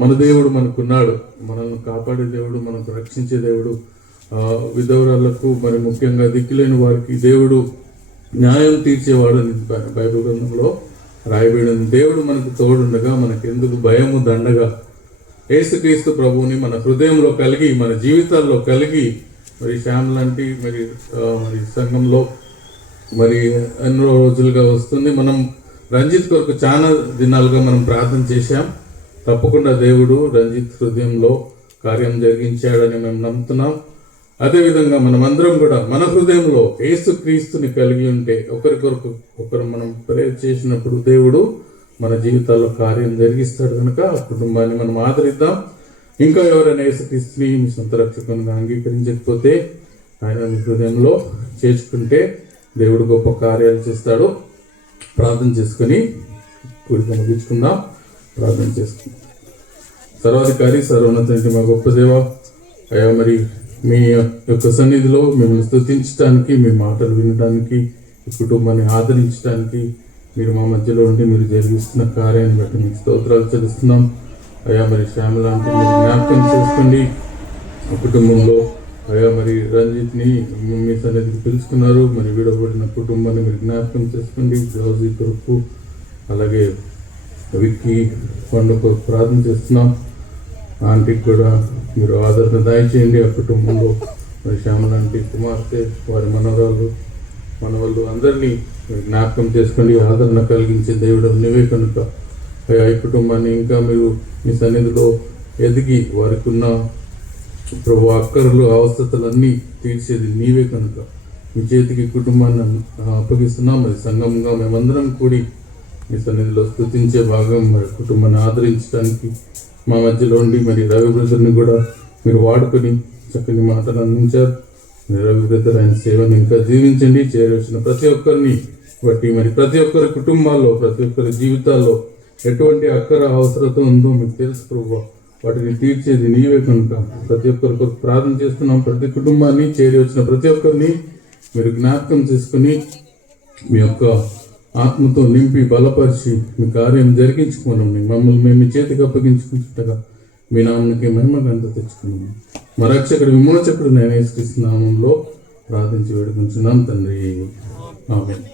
మన దేవుడు మనకున్నాడు. మనల్ని కాపాడే దేవుడు, మనకు రక్షించే దేవుడు. విధవరాలకు, మరి ముఖ్యంగా దిక్కులేని వారికి దేవుడు న్యాయం తీర్చేవాడు అని బైబిల్ గ్రంథంలో రాయబడిన దేవుడు మనకు తోడుండగా మనకు ఎందుకు భయము దండగా. యేసుక్రీస్తు ప్రభువుని మన హృదయంలో కలిగి, మన జీవితాల్లో కలిగి, మరి శ్యామ్ లాంటి మరి సంఘంలో మరి ఎన్నో రోజులుగా వస్తుంది. మనం రంజిత్ కొరకు చాలా దినాలుగా మనం ప్రార్థన చేశాం. తప్పకుండా దేవుడు రంజిత్ హృదయంలో కార్యం జరిగించాడని మేము నమ్ముతున్నాం. అదేవిధంగా మనమందరం కూడా మన హృదయంలో యేసుక్రీస్తుని కలిగి ఉంటే ఒకరికొరకు ఒకరు మనం ప్రేర్ చేసినప్పుడు దేవుడు మన జీవితాల్లో కార్యం జరిగిస్తాడు. కనుక ఆ కుటుంబాన్ని మనం ఆదరిద్దాం. ఇంకా ఎవరైనా యేసుక్రీస్తుని మీ సొంత రక్షకునిగా అంగీకరించకపోతే ఆయన మీ హృదయంలో చేర్చుకుంటే దేవుడు గొప్ప కార్యాలు చేస్తాడు. ప్రార్థన చేసుకుని కూడిక ముగించుకుందాం. ప్రార్థన చేసుకుందాం. సర్వాధికారి, సర్వోన్నత మా గొప్ప దేవ, అయ్యా మరి మీ యొక్క సన్నిధిలో మిమ్మల్ని స్తుతించడానికి, మీ మాటలు వినడానికి, ఈ కుటుంబాన్ని ఆదరించడానికి మీరు మా మధ్యలో ఉండి మీరు జరిగిస్తున్న కార్యాన్ని బట్టి మీకు స్తోత్రాలు చెల్లిస్తున్నాం. అయ్యా మరి శ్యామ లాంటి మీరు జ్ఞాపకం చేసుకోండి. ఆ కుటుంబంలో అయ్యా మరి రంజిత్ని మీ సన్నిధికి పిలుచుకున్నారు. మరి విడబడిన కుటుంబాన్ని మీరు జ్ఞాపకం చేసుకోండి. బ్లౌజీ కొరకు, అలాగే విక్కీ పండుగ ప్రార్థన చేస్తున్నాం. ఆంటీకి కూడా మీరు ఆదరణ దయచేయండి. ఆ కుటుంబంలో మరి శ్యామ లాంటి కుమార్తె, వారి మనవాళ్ళు అందరినీ మీరు జ్ఞాపకం చేసుకోండి. ఆదరణ కలిగించే దేవుడు నీవే కనుక ఈ కుటుంబాన్ని ఇంకా మీరు మీ సన్నిధిలో ఎదిగి వారికి ఉన్న ప్రభు అక్కర్లు, అవస్థతలన్నీ తీర్చేది నీవే కనుక మీ చేతికి కుటుంబాన్ని అప్పగిస్తున్నాం. మరి సంఘంగా మేమందరం కూడి మీ సన్నిధిలో స్తుతించే భాగం, మరి కుటుంబాన్ని ఆదరించడానికి మా మధ్యలో ఉండి మరి రవి బ్రదర్ని కూడా మీరు వాడుకొని చక్కని మాటలు అందించారు. మరి రవి బ్రదర్ ఆయన సేవను ఇంకా జీవించండి. చేరవలసిన ప్రతి ఒక్కరిని బట్టి మరి ప్రతి ఒక్కరి కుటుంబాల్లో, ప్రతి ఒక్కరి జీవితాల్లో ఎటువంటి అక్కర అవసరత ఉందో మీకు తెలుసు ప్రభు. వాటిని తీర్చేది నీవే కనుక ప్రతి ఒక్కరికి ప్రార్థన చేస్తున్నాం. ప్రతి కుటుంబాన్ని, చేరి వచ్చిన ప్రతి ఒక్కరిని మీరు జ్ఞాపకం చేసుకుని మీ యొక్క ఆత్మతో నింపి బలపరిచి మీ కార్యం జరిగించుకోనండి. మమ్మల్ని మేము మీ చేతికి అప్పగించుకుంటుండగా మీ నామనికి మహిమ గంట తెచ్చుకున్నాము. మా రక్షకుడు విమోచకుడు నేను యేసుక్రీస్తు నామంలో ప్రార్థించి వేడుకుంటున్నాం తండ్రి. ఆమేన్.